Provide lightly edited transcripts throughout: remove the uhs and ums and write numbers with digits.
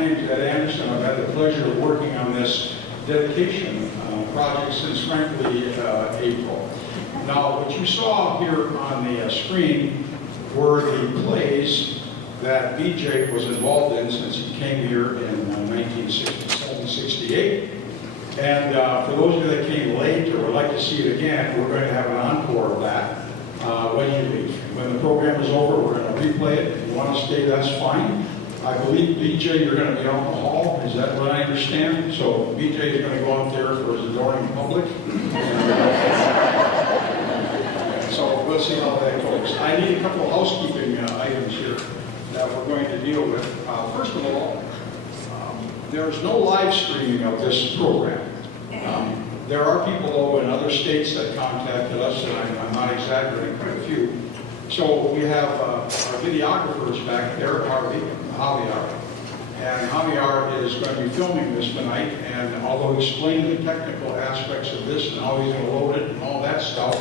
My name is Ed Anderson. I've had the pleasure of working on this dedication project since, frankly, April. Now, what you saw here on the screen were the plays that BJ was involved in since he came here in 1967-68. And for those of you that came late or would like to see it again, we're going to have an encore of that when you leave. When the program is over, we're going to replay it. If you want to stay, that's fine. I believe, BJ, you're going to be out in the hall. Is that what I understand? So BJ is going to go out there for his adoring public. So we'll see how that goes. I need a couple of housekeeping items here that we're going to deal with. First of all, there's no live streaming of this program. There are people though in other states that contacted us, and I'm not exaggerating, quite a few. So we have our videographers back there, Javier. And Javier is going to be filming this tonight, and although explaining the technical aspects of this and how he's going to load it and all that stuff,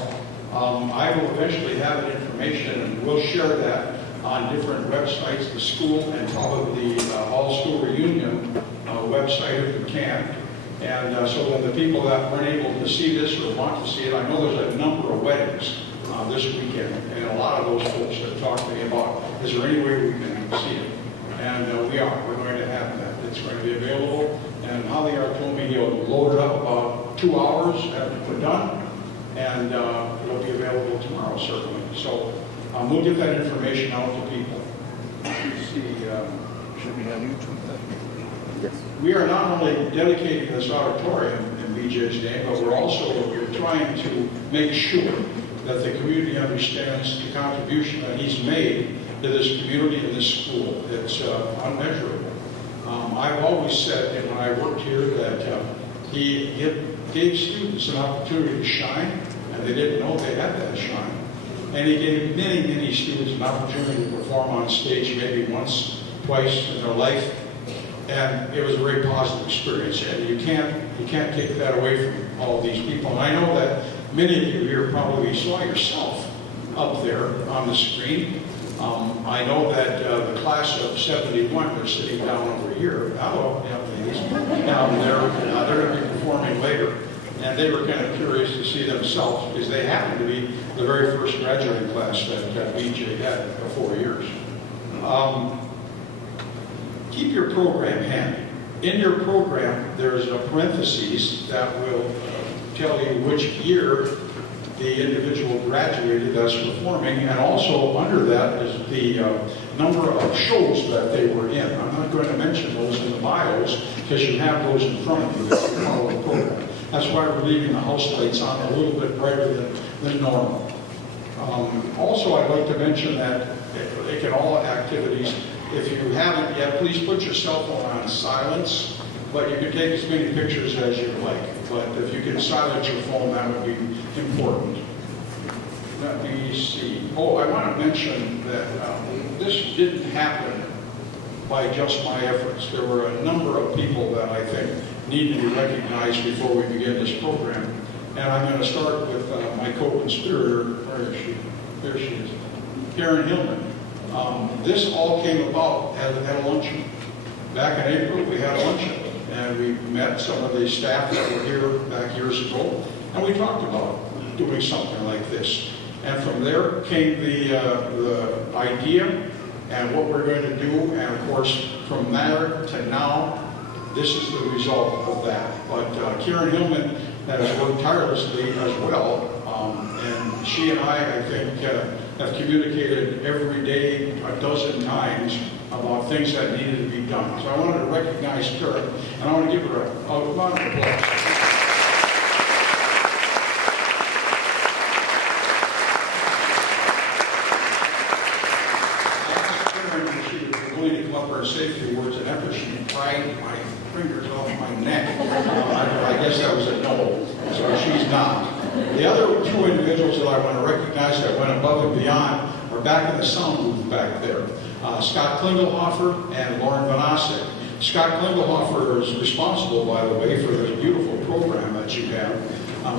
I will eventually have that information, and we'll share that on different websites, the school and probably the all-school reunion website if we can. And so then the people that weren't able to see this or want to see it, I know there's a number of weddings this weekend, and a lot of those folks have talked to me about, is there any way we can see it? And we're going to have that. It's going to be available, and Javier told me he'll load it up about 2 hours after we're done, and it'll be available tomorrow, certainly. So we'll get that information out to people. Should we have YouTube? Yes. We are not only dedicating this auditorium in BJ's name, but we're trying to make sure that the community understands the contribution that he's made to this community and this school. It's unmeasurable. I've always said, when I worked here, that he gave students an opportunity to shine, and they didn't know they had that shine. And he gave many, many students an opportunity to perform on stage maybe once, twice in their life. And it was a very positive experience, and you can't take that away from all of these people. And I know that many of you here probably saw yourself up there on the screen. I know that the class of 71 are sitting down over here. Hello, young ladies. They're going to be performing later, and they were kind of curious to see themselves because they happened to be the very first graduating class that BJ had for 4 years. Keep your program handy. In your program, there's a parentheses that will tell you which year the individual graduated that's performing, and also under that is the number of shows that they were in. I'm not going to mention those in the bios because you have those in front of you if you follow the program. That's why we're leaving the house lights on a little bit brighter than normal. Also, I'd like to mention that like in all activities, if you haven't yet, please put your cell phone on silence, but you can take as many pictures as you like. But if you can silence your phone, that would be important. Let me see. Oh, I want to mention that this didn't happen by just my efforts. There were a number of people that I think need to be recognized before we begin this program. And I'm going to start with my co-conspirator. Where is she? There she is. Karen Hillman. This all came about at a luncheon. Back in April, we had a luncheon, and we met some of the staff that were here back years ago, and we talked about doing something like this. And from there came the idea and what we're going to do, and of course, from there to now, this is the result of that. But Karen Hillman has worked tirelessly as well, and she and I think, have communicated every day a dozen times about things that needed to be done. So I wanted to recognize Karen, and I want to give her a round of applause. She was willing to come up here and say a few words, and after she pried my fingers off my neck, I guess that was a no, so she's not. The other two individuals that I want to recognize that went above and beyond are back in the sound booth back there. Scott Klingelhofer and Lauren Vanasek. Scott Klingelhofer is responsible, by the way, for this beautiful program that you have.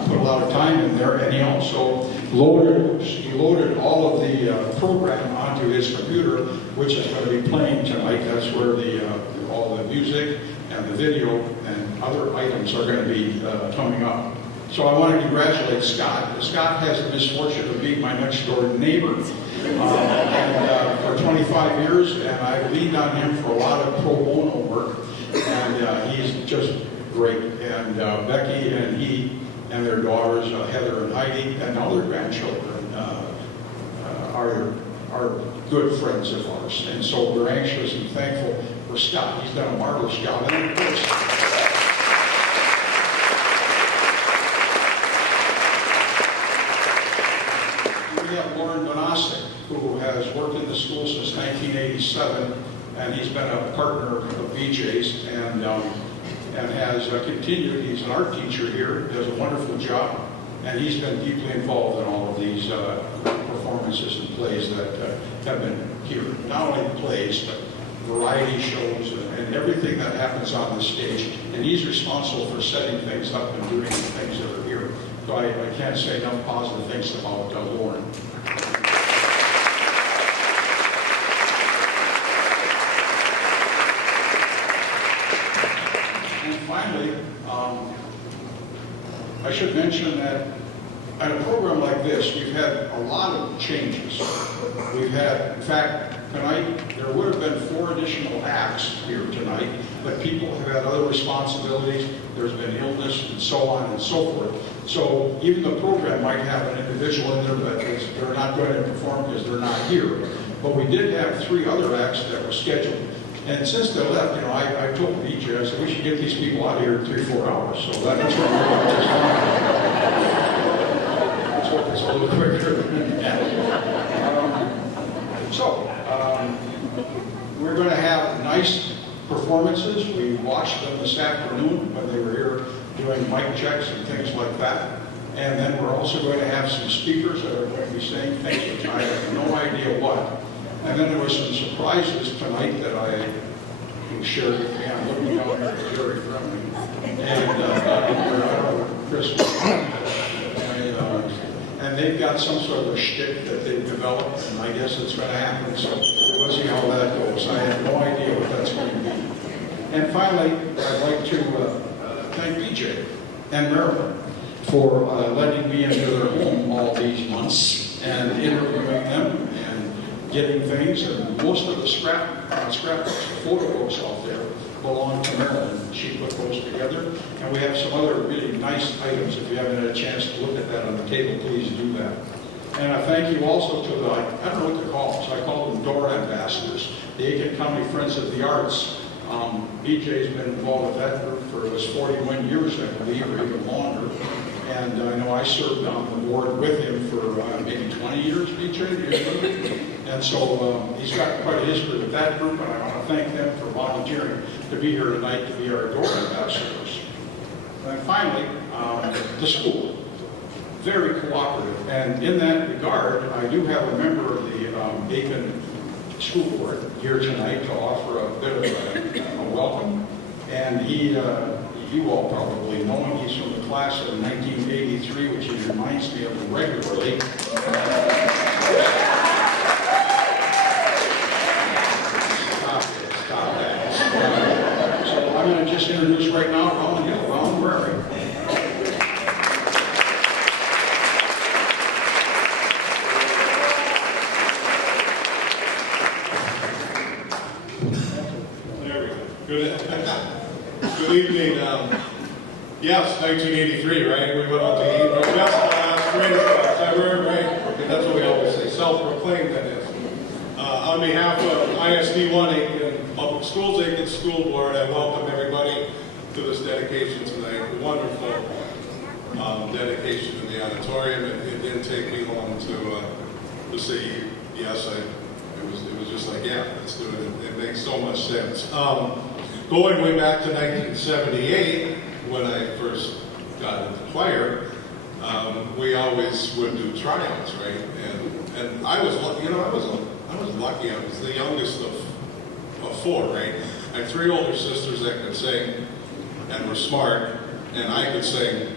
Put a lot of time in there, and he also loaded all of the program onto his computer, which is going to be playing tonight. That's where all the music and the video and other items are going to be coming up. So I want to congratulate Scott. Scott has the misfortune of being my next door neighbor for 25 years, and I've leaned on him for a lot of pro bono work, and he's just great. And Becky and he and their daughters, Heather and Heidi, and all their grandchildren are good friends of ours. And so we're anxious and thankful for Scott. He's done a marvelous job. And then, of course, who has worked in the school since 1987, and he's been a partner of BJ's and has continued. He's an art teacher here, does a wonderful job, and he's been deeply involved in all of these performances and plays that have been here. Not only plays, but variety shows and everything that happens on the stage. And he's responsible for setting things up and doing the things that are here. So I can't say enough positive things about Lauren. Finally, I should mention that at a program like this, we've had a lot of changes. We've had, in fact, tonight, there would have been 4 additional acts here tonight, but people have had other responsibilities. There's been illness and so on and so forth. So even the program might have an individual in there, but they're not going to perform because they're not here. But we did have 3 other acts that were scheduled. And since they left, you know, I told BJ, I said, we should get these people out of here in 3-4 hours. So that's what we're going to just fine. Let's hope it's a little quicker than that. We're going to have nice performances. We watched them this afternoon when they were here doing mic checks and things like that. And then we're also going to have some speakers that are going to be saying things which I have no idea what. And then there were some surprises tonight that I shared with me. I'm looking down here at Jerry Fremley and Chris. And they've got some sort of a shtick that they've developed, and I guess it's going to happen. So we'll see how that goes. I have no idea what that's going to be. And finally, I'd like to thank BJ and Marilyn for letting me into their home all these months and interviewing them and getting things. And most of the scrapbooks, photo books out there belong to Marilyn. She put those together. And we have some other really nice items. If you haven't had a chance to look at that on the table, please do that. And I thank you also to the, I don't know what to call them, so I call them door ambassadors, the Aitkin County Friends of the Arts. BJ's been involved with that group for it was 41 years, I believe, or even longer. And I know I served on the board with him for maybe 20 years, BJ. And so he's got quite a history with that group, and I want to thank them for volunteering to be here tonight to be our door ambassadors. And finally, the school. Very cooperative. And in that regard, I do have a member of the Aitkin School Board here tonight to offer a bit of a welcome. And you all probably know him. He's from the class of 1983, which he reminds me of regularly. Stop that. So I'm going to just introduce right now Ron Hill. Ron, where are you? Good evening. Yes, 1983, right? We went on to eat our best class, greatest class ever, right? And that's what we always say, self-proclaimed, that is. On behalf of ISD1 Aitkin Public Schools Aitkin School Board, I welcome everybody to this dedication tonight. A wonderful dedication in the auditorium. It didn't take me long to say yes. It was just like, yeah, let's do it. It makes so much sense. Going way back to 1978, when I first got into choir, we always would do tryouts, right? And I was lucky, I was lucky. I was the youngest of 4, right? I had 3 older sisters that could sing and were smart, and I could sing.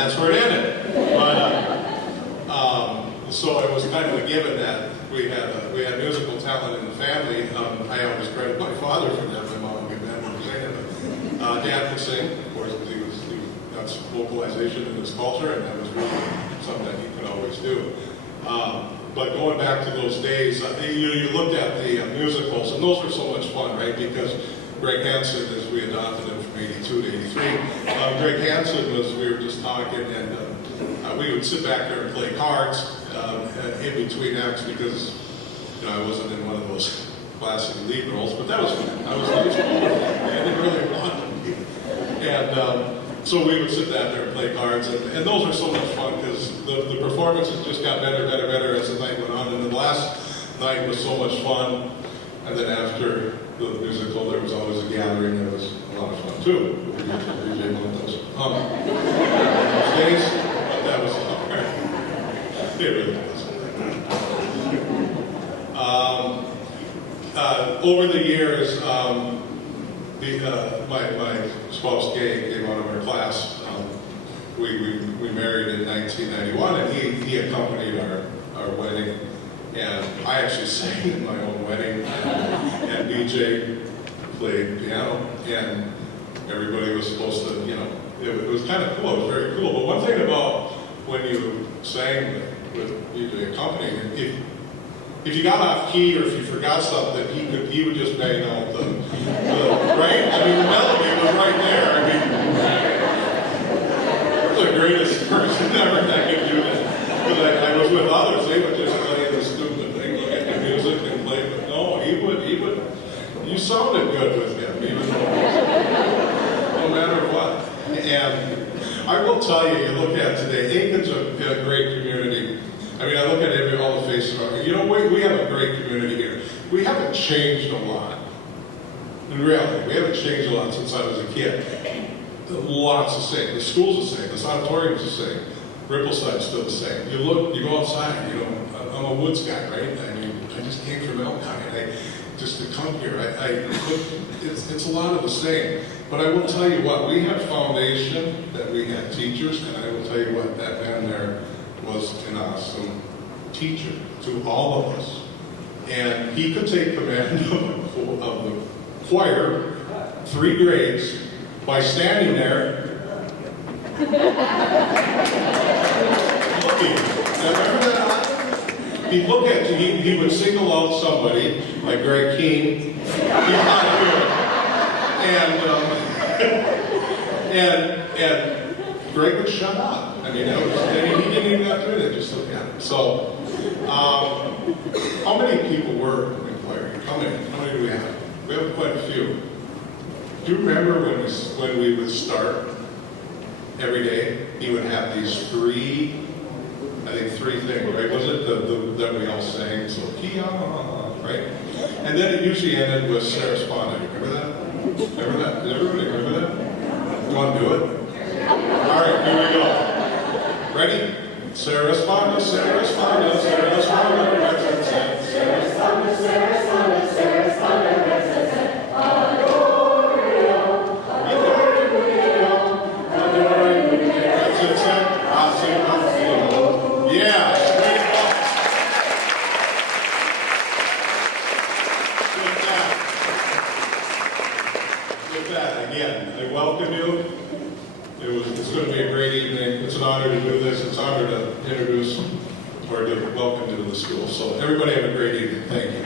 that's where it ended. But, so it was kind of a given that we had musical talent in the family. I always credit my father for that. My mom would never say that. But Dad could sing, of course, because that's vocalization in his culture, and that was really something that he could always do. But going back to those days, you looked at the musicals, and those were so much fun, right? Because Greg Hansen, as we adopted him from 82 to 83, Greg Hansen was, we were just talking, and we would sit back there and play cards in between acts because, I wasn't in one of those classic lead roles, but that was fun. I was fun. I didn't really want to be. And so we would sit down there and play cards, and those were so much fun because the performances just got better as the night went on. And the last night was so much fun. And then after the musical, there was always a gathering that was a lot of fun too. DJ those days, but that was all right. It really was. Over the years, my spouse Gay came out of our class. We married in 1991, and he accompanied our wedding. And I actually sang in my own wedding, and DJ played piano, and everybody was supposed to, it was kind of cool. It was very cool. But one thing about when you sang with DJ accompanying, if you got off key or if you forgot something, he would just bang out the right. I mean, the melody was right there. I mean, the greatest person ever that could do that. Because I was with others, they would just play the stupid thing, look at the music and play. But no, he would. You sounded good with him, even though, no matter what. And I will tell you, you look at today, Aitkin's a great community. I mean, I look at all the faces around here. We have a great community here. We haven't changed a lot. In reality, we haven't changed a lot since I was a kid. Lots the same. The school's the same. This auditorium's the same. Rippleside's still the same. You go outside, I'm a woods guy, right? I mean, I just came from Elkhorn. Just to come here, it's a lot of the same. But I will tell you what, we had foundation, that we had teachers, and I will tell you what, that man there was an awesome teacher to all of us. And he could take command of the choir, 3 grades, by standing there, looking. Now remember that? He'd look at you, he would single out somebody, like Greg Keene. He's not here. And Greg would shut up. I mean, he didn't even have to do that, just look at him. So, how many people were in choir? How many do we have? We have quite a few. Do you remember when we would start every day? He would have these 3 things, right? Was it that we all sang? So, right? And then it usually ended with Sarah Spana. Remember that? Remember that? Did everybody remember that? You want to do it? All right, here we go. Ready? Sarah Spana, Sarah Spana, Sarah Spana, represent. Sarah Spana, Sarah Spana, Sarah Spana, represent. Auditorium, Auditorium, Auditorium, represent. Yeah. With that, again, I welcome you. It's going to be a great evening. It's an honor to do this. It's an honor to introduce or to welcome you to the school. So everybody have a great evening. Thank you.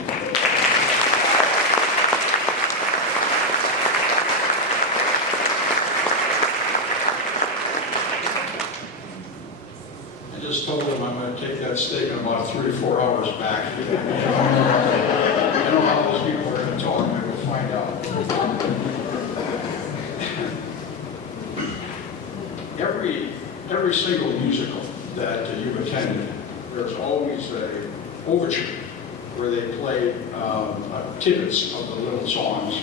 I just told him I'm going to take that statement about 3 or 4 hours back. You know how those people are going to talk, and we'll find out. Every single musical that you've attended, there's always a overture where they play tidbits of the little songs.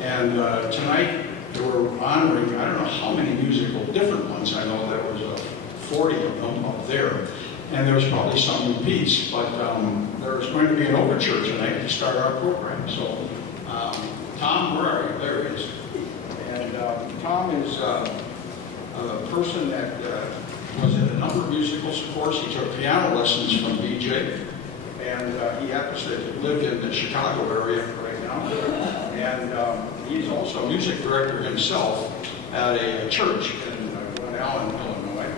And tonight we're honoring, I don't know how many musical different ones. I know there was 40 of them up there. And there's probably some repeats, but there's going to be an overture tonight to start our program. So, Tom, where are you? There he is. And Tom is a person that was in a number of musicals, of course. He took piano lessons from BJ, and he happens to live in the Chicago area right now. And he's also a music director himself at a church in Glen Allen, Illinois,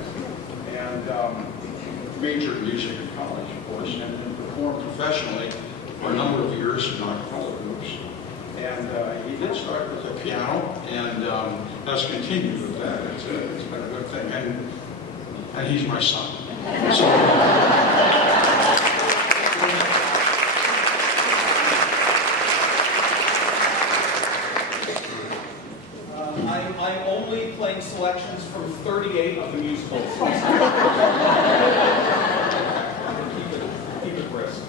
and majored in music in college, of course, and performed professionally for a number of years in a couple of groups. And he did start with the piano and has continued with that. It's been a good thing. And he's my son. So, I'm only playing selections from 38 of the musicals. Keep it brisk.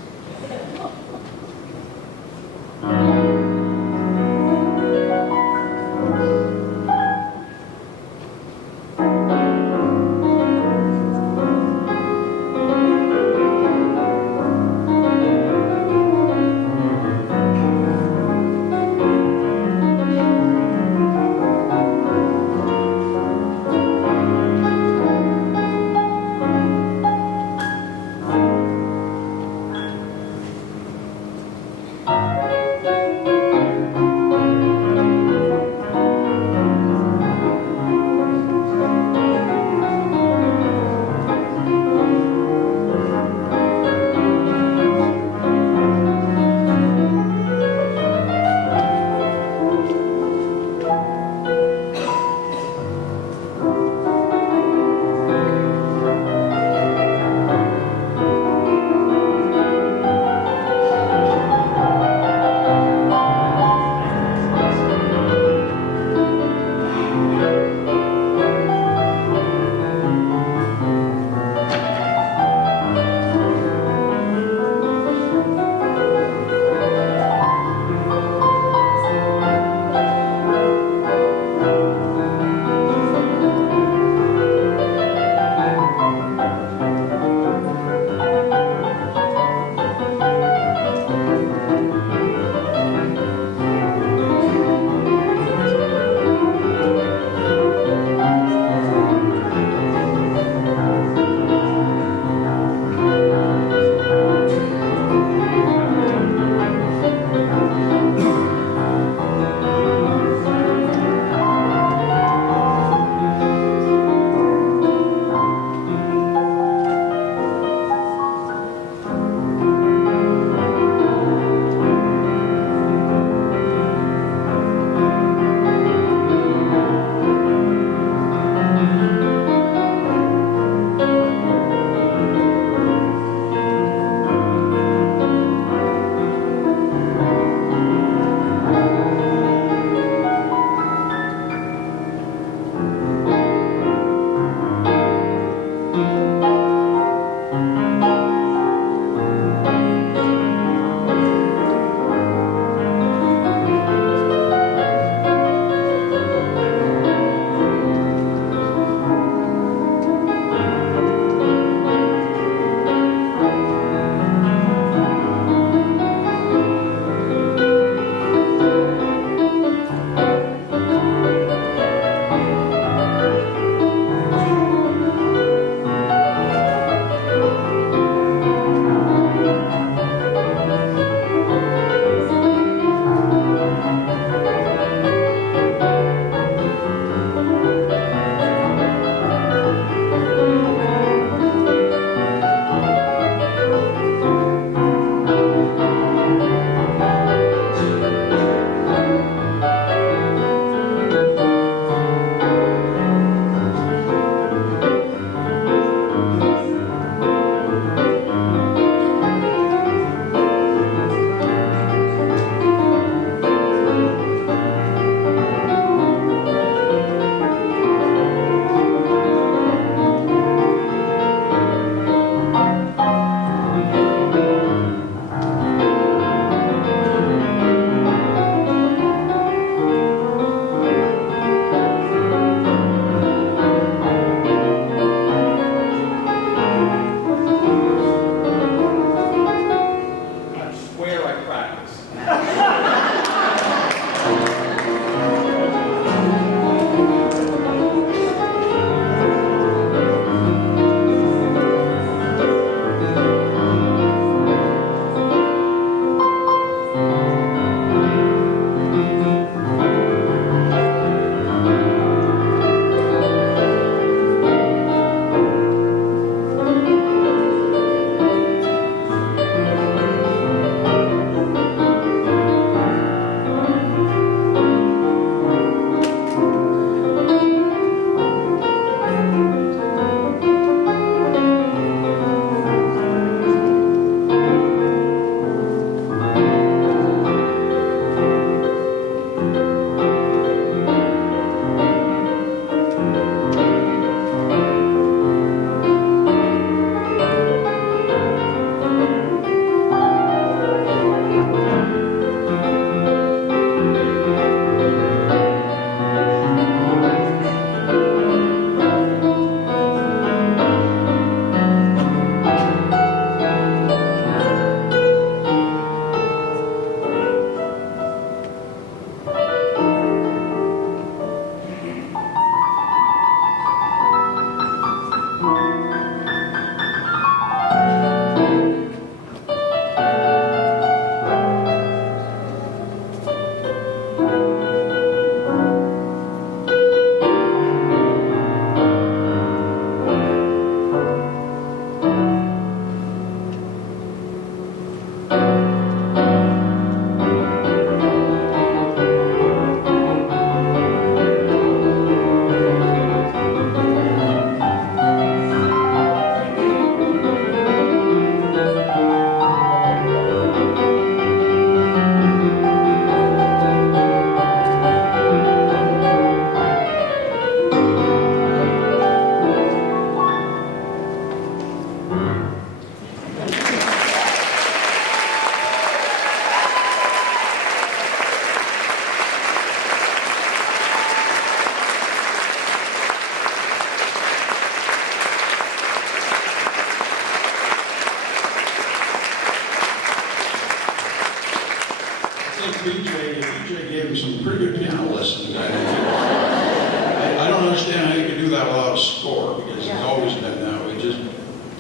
BJ gave him some pretty good piano lessons. I don't understand how you can do that without a score, because it's always been that way. He just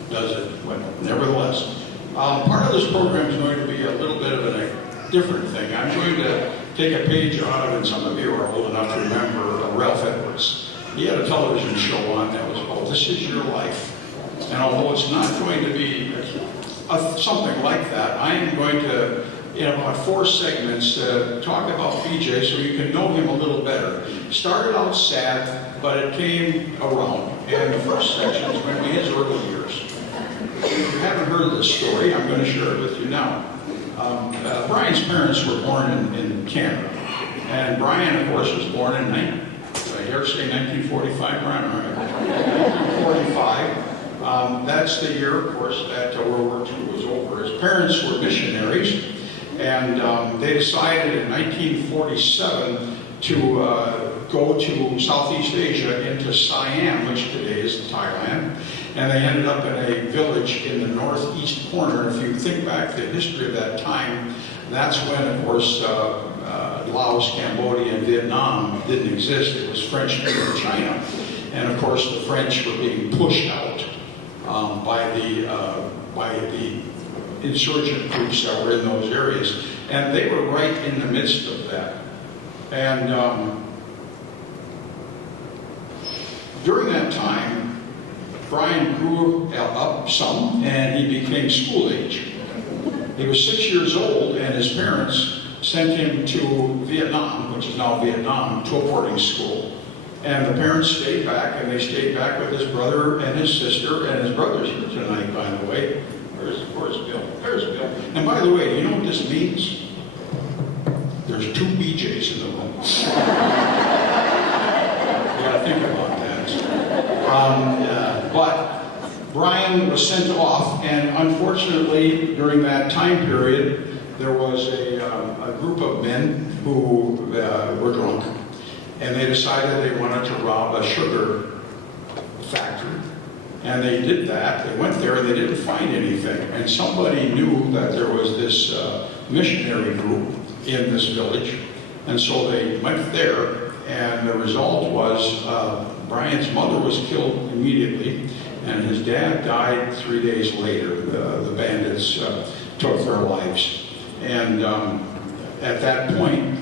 does it. But nevertheless, part of this program is going to be a little bit of a different thing. I'm going to take a page out of, and some of you are old enough to remember Ralph Edwards. He had a television show on that was called This Is Your Life. And although it's not going to be something like that, I am going to, in about 4 segments, talk about BJ so you can know him a little better. Started out sad, but it came around. And the first section is going to be his early years. If you haven't heard this story, I'm going to share it with you now. Bryan's parents were born in Canada. And Bryan, of course, was born in, did I dare say 1945, Bryan? 1945. That's the year, of course, that World War II was over. His parents were missionaries, and they decided in 1947 to go to Southeast Asia, into Siam, which today is Thailand, and they ended up in a village in the northeast corner. If you think back to the history of that time, that's when, of course, Laos, Cambodia, and Vietnam didn't exist. It was French and China. And of course, the French were being pushed out by the insurgent groups that were in those areas. And they were right in the midst of that. And during that time, Bryan grew up some, and he became school age. He was 6 years old, and his parents sent him to Vietnam, which is now Vietnam, to a boarding school. And the parents stayed back, and they stayed back with his brother and his sister, and his brother's here tonight, by the way. Where's Bill? There's Bill. And by the way, you know what this means? There's 2 BJs in the room. You gotta think about that. But Bryan was sent off, and unfortunately, during that time period, there was a group of men who were drunk, and they decided they wanted to rob a sugar factory. And they did that. They went there and they didn't find anything. And somebody knew that there was this missionary group in this village. And so they went there, and the result was Bryan's mother was killed immediately, and his dad died 3 days later. The bandits took their lives. And at that point,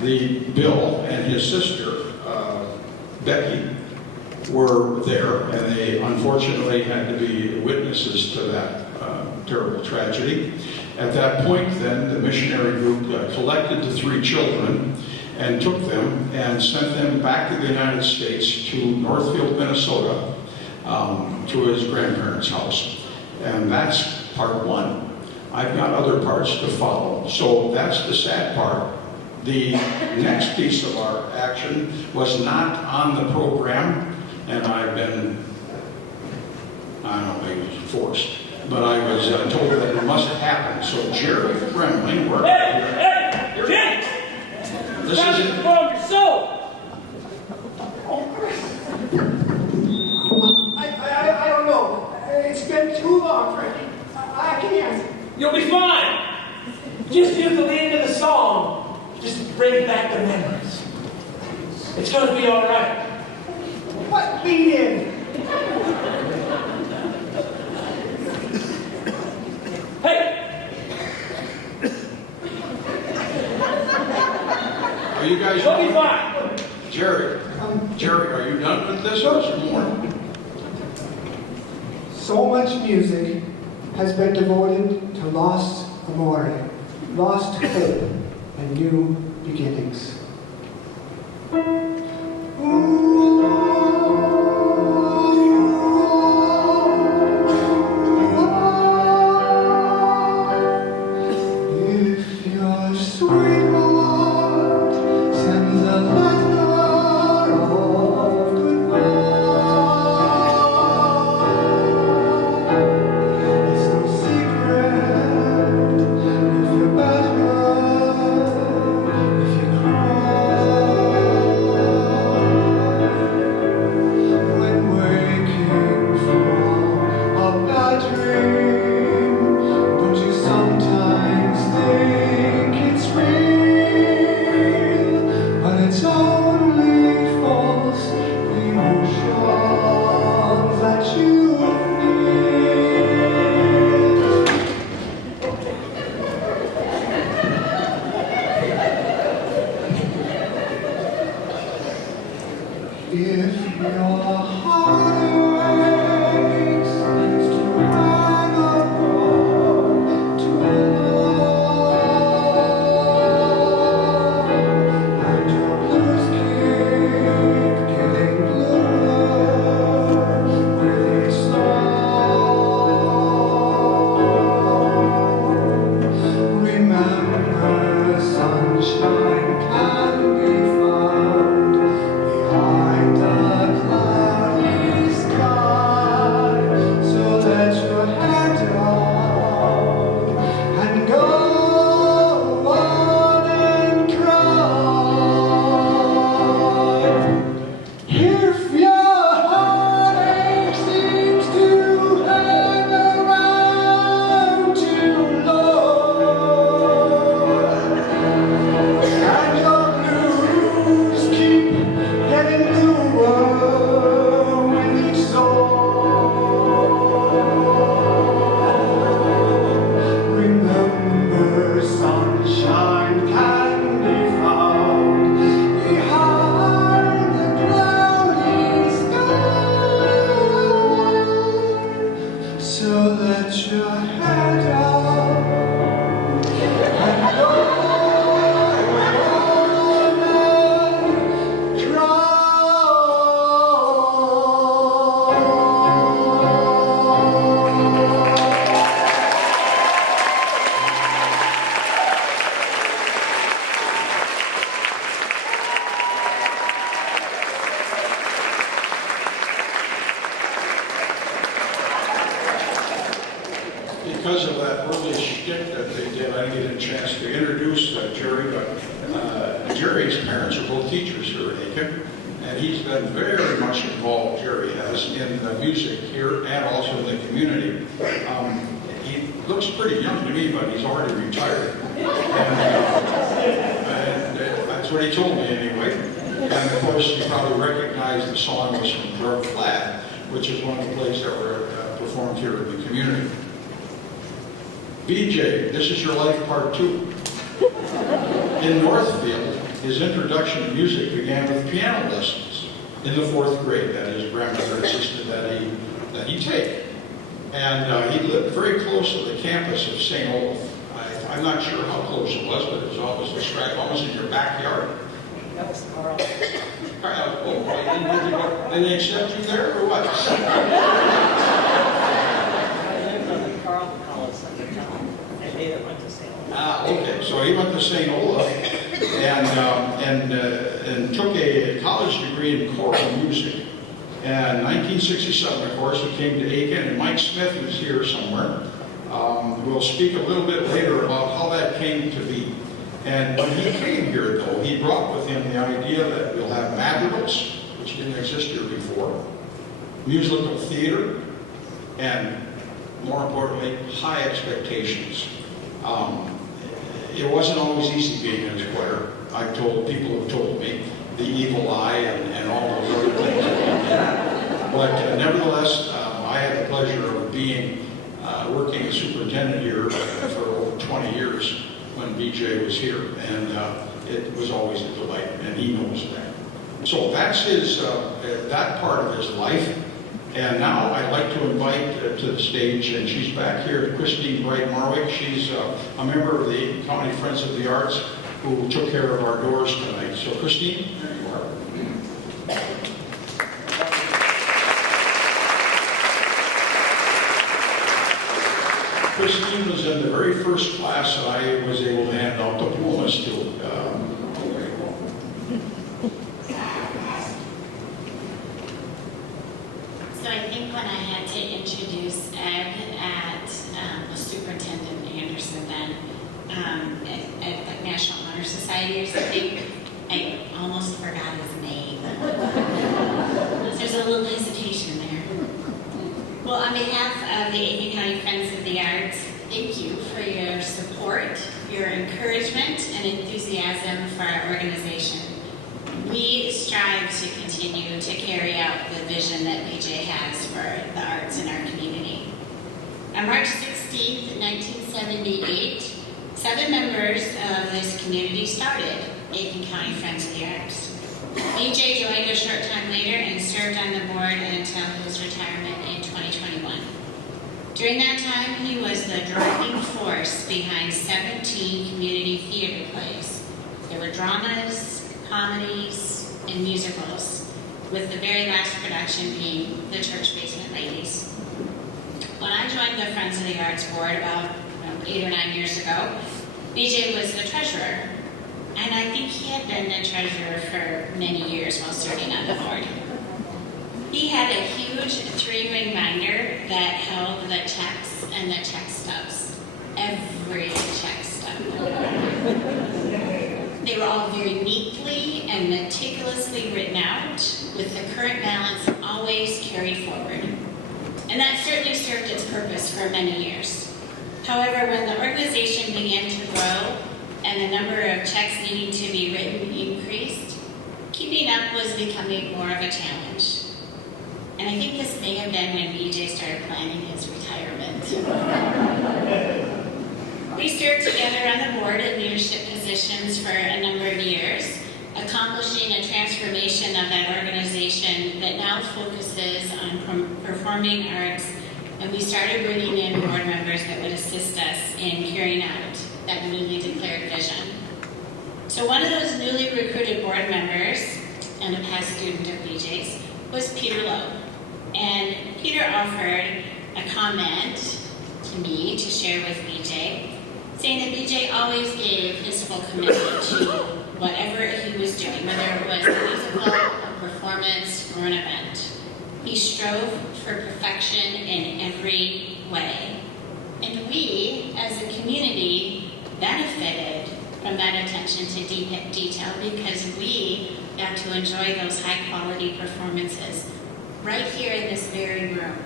Bill and his sister, Becky, were there, and they unfortunately had to be witnesses to that terrible tragedy. At that point, then, the missionary group collected the 3 children and took them and sent them back to the United States, to Northfield, Minnesota, to his grandparents' house. And that's part 1. I've got other parts to follow. So that's the sad part. The next piece of our action was not on the program, and I've been, I don't know, maybe forced, but I was told that it must happen. So Jerry Kremling worked here. Hey, kids! This Stop is it from yourself! I don't know. It's been too long, Frankie. I can't. You'll be fine! Just use the end of the song. Just bring back the memories. It's gonna be alright. What lead in? Hey! Are you guys You'll be done? fine! Jerry, are you done with this, or is there more? So much music has been devoted to lost amore, lost hope, and new beginnings. If your sweetheart sends a letter of goodbye, it's no secret if you're better, if you cry. Put your head up and go. Because of that early shtick that they did, I didn't get a chance to introduce Jerry, but Jerry's parents are both teachers here at Aitkin, and he's been very much involved, Jerry has, in the music here and also in the community. He looks pretty young to me, but he's already retired. And that's what he told me anyway. And of course, you probably recognize the song was from Dark Flat, which is one of the plays that were performed here in the community. BJ, This Is Your Life Part 2. In Northfield, his introduction to music began with piano lessons in the 4th grade that his grandmother insisted that he take. And he lived very close to the campus of St. Olaf. I'm not sure how close it was, but it was almost in your backyard. That was Carl. Did they accept you there or what? I lived on the Carl Palace at the time. And David went to St. Louis. Okay. So he went to St. Olaf and took a college degree in choral music. And in 1967, of course, he came to Aitkin, and Mike Smith, who's here somewhere, will speak a little bit later about how that came to be. And when he came here, though, he brought with him the idea that we'll have madrigals, which didn't exist here before, musical theater, and more importantly, high expectations. It wasn't always easy being in his choir. I've told people who've told me the evil eye and all those other things. But nevertheless, I had the pleasure of being working as superintendent here for over 20 years when BJ was here, and it was always a delight, and he knows that. So that's his that part of his life. And now I'd like to invite to the stage, and she's back here, Christine Bright-Marwick. She's a member of the County Friends of the Arts who took care of our doors tonight. So Christine, there you are. Christine was in the very first class that I was able to hand out diplomas to. So I think when I had to introduce Ed at Superintendent Anderson then at the National Honor Society or something, I almost forgot his name. There's a little hesitation there. Well, on behalf of the Aitkin County Friends of the Arts, thank you for your support, your encouragement, and enthusiasm for our organization. We strive to continue to carry out the vision that BJ has for the arts in our community. On March 16th, 1978, 7 members of this community started Aitkin County Friends of the Arts. BJ joined a short time later and served on the board until his retirement in 2021. During that time, he was the driving force behind 17 community theater plays. There were dramas, comedies, and musicals, with the very last production being The Church Basement Ladies. When I joined the Friends of the Arts Board about 8 or 9 years ago, BJ was the treasurer, and I think he had been the treasurer for many years while serving on the board. He had a huge 3-ring binder that held the checks and the check stubs. Every check stub. They were all very neatly and meticulously written out, with the current balance always carried forward. And that certainly served its purpose for many years. However, when the organization began to grow and the number of checks needing to be written increased, keeping up was becoming more of a challenge. And I think this may have been when BJ started planning his retirement. We served together on the board in leadership positions for a number of years, accomplishing a transformation of that organization that now focuses on performing arts and we started bringing in board members that would assist us in carrying out that newly declared vision. So one of those newly recruited board members, and a past student of BJ's, was Peter Lowe. And Peter offered a comment to me to share with BJ, saying that BJ always gave his full commitment to whatever he was doing, whether it was a musical, a performance, or an event. He strove for perfection in every way. And we, as a community, benefited from that attention to detail because we got to enjoy those high-quality performances right here in this very room.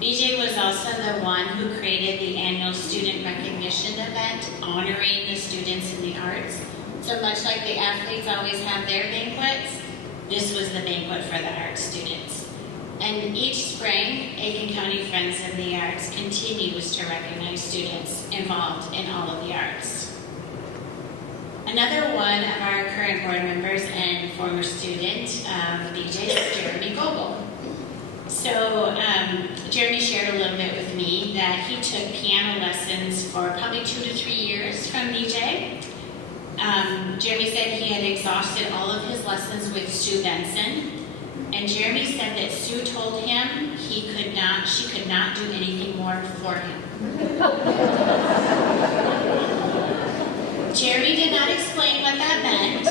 BJ was also the one who created the annual student recognition event honoring the students in the arts. So much like the athletes always have their banquets, this was the banquet for the art students. And each spring, Aitkin County Friends of the Arts continues to recognize students involved in all of the arts. Another one of our current board members and former student of BJ is Jeremy Goebel. So Jeremy shared a little bit with me that he took piano lessons for probably 2 to 3 years from BJ. Jeremy said he had exhausted all of his lessons with Sue Benson, and Jeremy said that Sue told him she could not do anything more for him. Jeremy did not explain what that meant,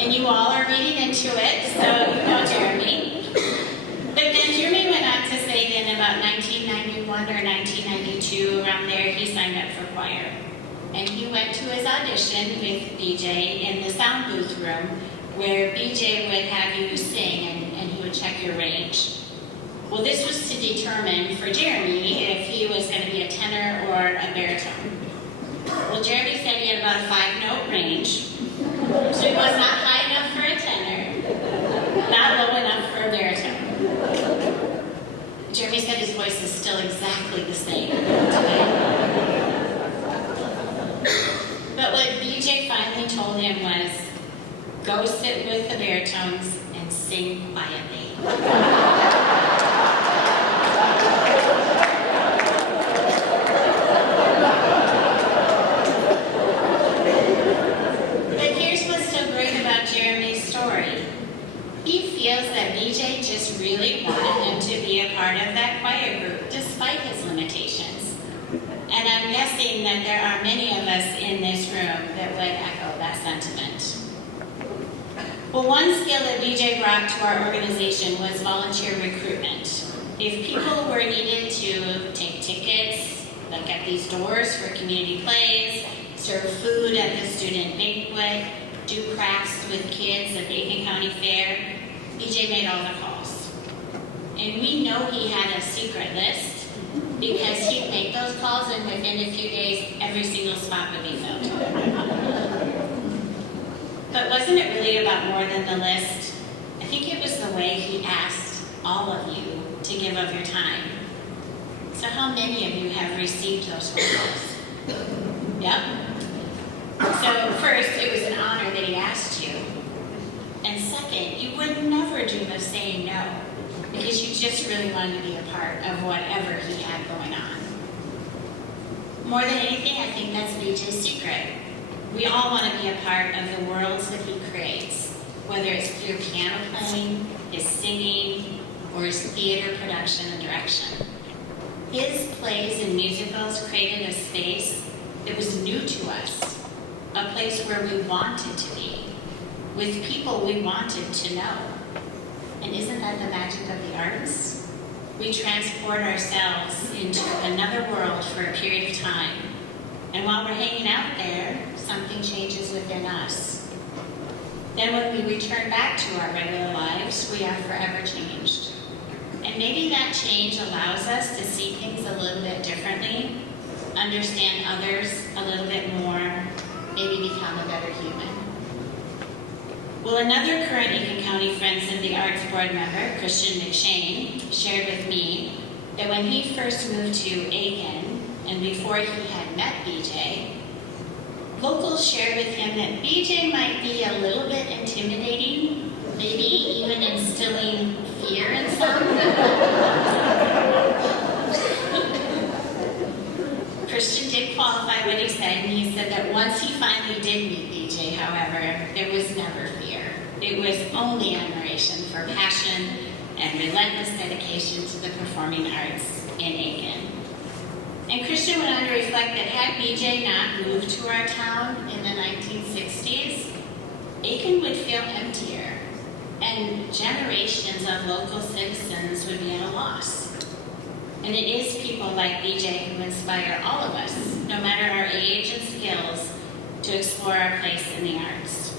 and you all are reading into it, so you know Jeremy. But then Jeremy went on to say that in about 1991 or 1992, around there, he signed up for choir. And he went to his audition with BJ in the sound booth room, where BJ would have you sing and he would check your range. Well, this was to determine for Jeremy if he was going to be a tenor or a baritone. Well, Jeremy said he had about a 5-note range, so he was not high enough for a tenor, not low enough for a baritone. Jeremy said his voice is still exactly the same today. But what BJ finally told him was, go sit with the baritones and sing quietly. But here's what's so great about Jeremy's story. He feels that BJ just really wanted him to be a part of that choir group, despite his limitations. And I'm guessing that there are many of us in this room that would echo that sentiment. Well, one skill that BJ brought to our organization was volunteer recruitment. If people were needed to take tickets, like at these doors for community plays, serve food at the student banquet, do crafts with kids at the Aitkin County Fair, BJ made all the calls. And we know he had a secret list because he'd make those calls and within a few days, every single spot would be filled. But wasn't it really about more than the list? I think it was the way he asked all of you to give of your time. So how many of you have received those phone calls? Yep. So first, it was an honor that he asked you. And second, you would never dream of saying no, because you just really wanted to be a part of whatever he had going on. More than anything, I think that's BJ's secret. We all want to be a part of the worlds that he creates, whether it's through piano playing, his singing, or his theater production and direction. His plays and musicals created a space that was new to us, a place where we wanted to be, with people we wanted to know. And isn't that the magic of the arts? We transport ourselves into another world for a period of time. And while we're hanging out there, something changes within us. Then when we return back to our regular lives, we are forever changed. And maybe that change allows us to see things a little bit differently, understand others a little bit more, maybe become a better human. Well, another current Aitkin County Friends of the Arts board member, Christian McShane, shared with me that when he first moved to Aitkin, and before he had met BJ, locals shared with him that BJ might be a little bit intimidating, maybe even instilling fear in some. Christian did qualify what he said, and he said that once he finally did meet BJ, however, there was never fear. It was only admiration for passion and relentless dedication to the performing arts in Aitkin. And Christian went on to reflect that had BJ not moved to our town in the 1960s, Aitkin would feel emptier, and generations of local citizens would be at a loss. And it is people like BJ who inspire all of us, no matter our age and skills, to explore our place in the arts.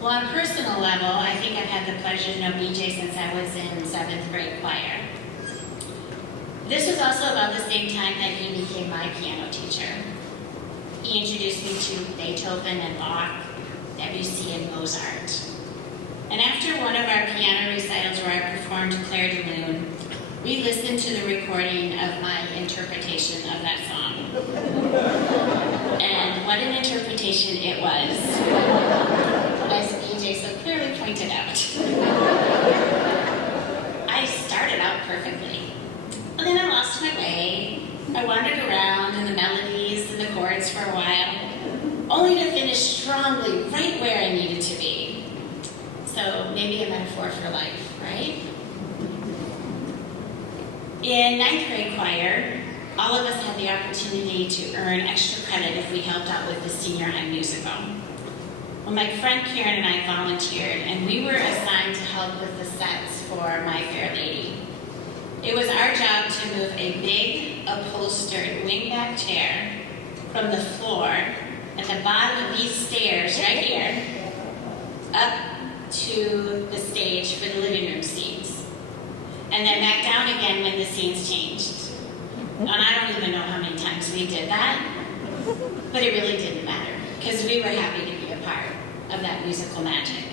Well, on a personal level, I think I've had the pleasure to know BJ since I was in 7th grade choir. This was also about the same time that he became my piano teacher. He introduced me to Beethoven and Bach, Debussy and Mozart. And after one of our piano recitals where I performed Claire de Lune, we listened to the recording of my interpretation of that song. And what an interpretation it was, as PJ so clearly pointed out. I started out perfectly. And then I lost my way. I wandered around in the melodies and the chords for a while, only to finish strongly right where I needed to be. So maybe a metaphor for life, right? In 9th grade choir, all of us had the opportunity to earn extra credit if we helped out with the senior high musical. Well, my friend Karen and I volunteered, and we were assigned to help with the sets for My Fair Lady. It was our job to move a big, upholstered wingback chair from the floor at the bottom of these stairs right here up to the stage for the living room scenes, and then back down again when the scenes changed. And I don't even know how many times we did that, but it really didn't matter because we were happy to be a part of that musical magic.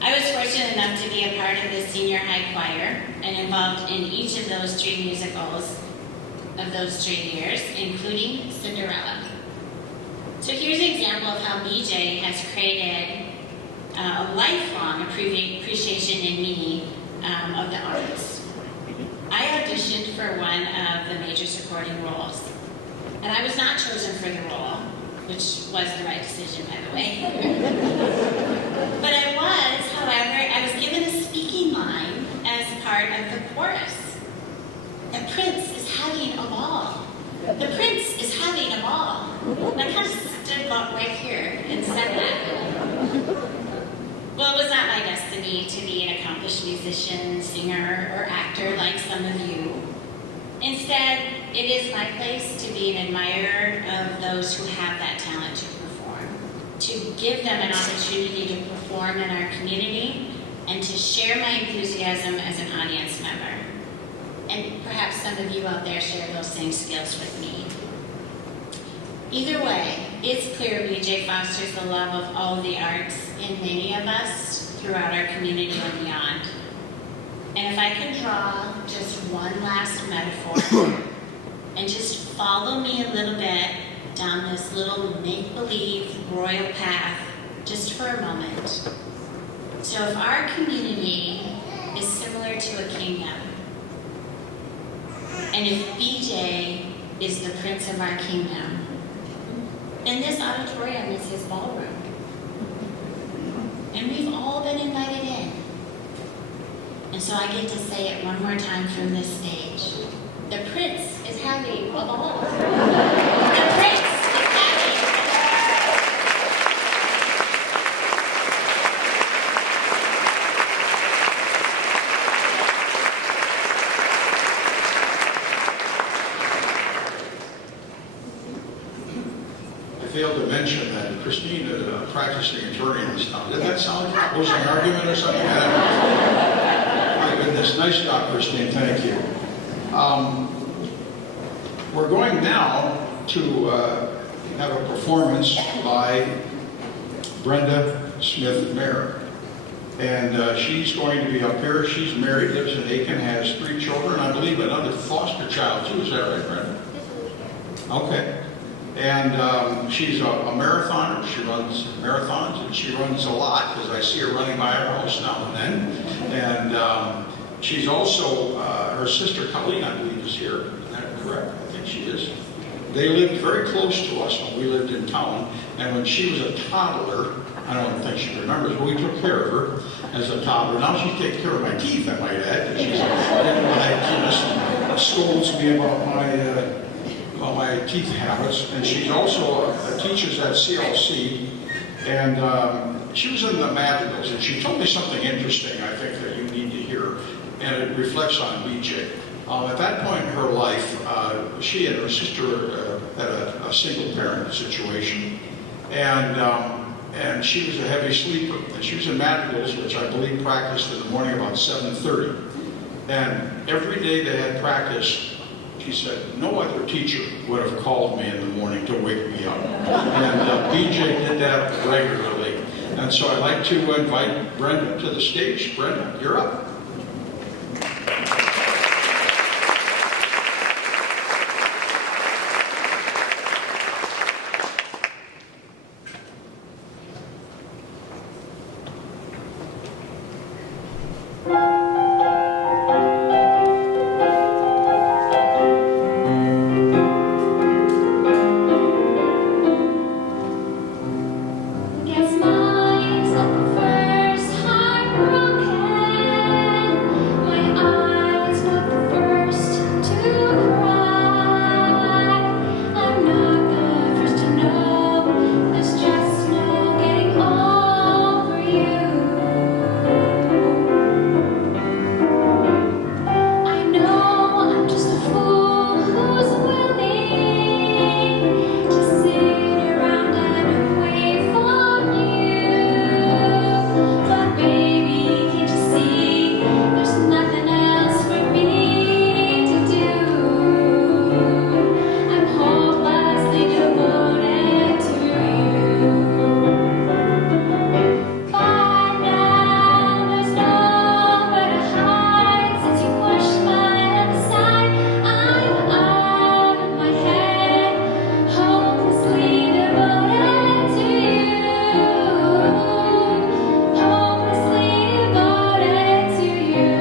I was fortunate enough to be a part of the senior high choir and involved in each of those 3 musicals of those 3 years, including Cinderella. So here's an example of how BJ has created a lifelong appreciation in me of the arts. I auditioned for one of the major supporting roles, and I was not chosen for the role, which was the right decision, by the way. But I was given a speaking line as part of the chorus. The prince is having a ball. The prince is having a ball. And I kind of stood up right here and said that. Well, it was not my destiny to be an accomplished musician, singer, or actor like some of you. Instead, it is my place to be an admirer of those who have that talent to perform, to give them an opportunity to perform in our community, and to share my enthusiasm as an audience member. And perhaps some of you out there share those same skills with me. Either way, it's clear BJ fosters the love of all the arts in many of us throughout our community and beyond. And if I can draw just one last metaphor, and just follow me a little bit down this little make-believe royal path, just for a moment. So if our community is similar to a kingdom, and if BJ is the prince of our kingdom, then this auditorium is his ballroom. And we've all been invited in. And so I get to say it one more time from this stage. The prince is having a ball. The prince is having a ball. I failed to mention that Christine is a practicing attorney in this town. Did that sound like was an argument or something? My goodness, nice job, Christine, thank you. We're going now to have a performance by Brenda Smith-Merrick. And she's going to be up here. She's married, lives in Aitkin, has 3 children, I believe another foster child too. Is that right, Brenda? Okay. And she's a marathoner. She runs marathons, and she runs a lot because I see her running by our house now and then. And she's also, her sister Colleen, I believe, is here. Is that correct? I think she is. They lived very close to us when we lived in town. And when she was a toddler, I don't think she remembers, but we took care of her as a toddler. Now she's taking care of my teeth, I might add, because she's a dental hygienist and scolds me about my teeth habits. And she's also teaches at CLC, and she was in the madrigals, and she told me something interesting I think that you need to hear, and it reflects on BJ. At that point in her life, she and her sister had a single parent situation, and she was a heavy sleeper, and she was in madrigals, which I believe practiced in the morning about 7:30. And every day they had practice, she said, no other teacher would have called me in the morning to wake me up. And BJ did that regularly. And so I'd like to invite Brenda to the stage. Brenda, you're up. Guess mine's not the first heartbroken. My eyes not the first to cry. I'm not the first to know. There's just no getting over you. I know I'm just a fool who's willing to sit around and wait for you. But baby, can't you see there's nothing else for me to do? I'm hopelessly devoted to you. By now, there's nowhere to hide since you pushed my love aside. I'm out of my head, hopelessly devoted to you. Hopelessly devoted to you.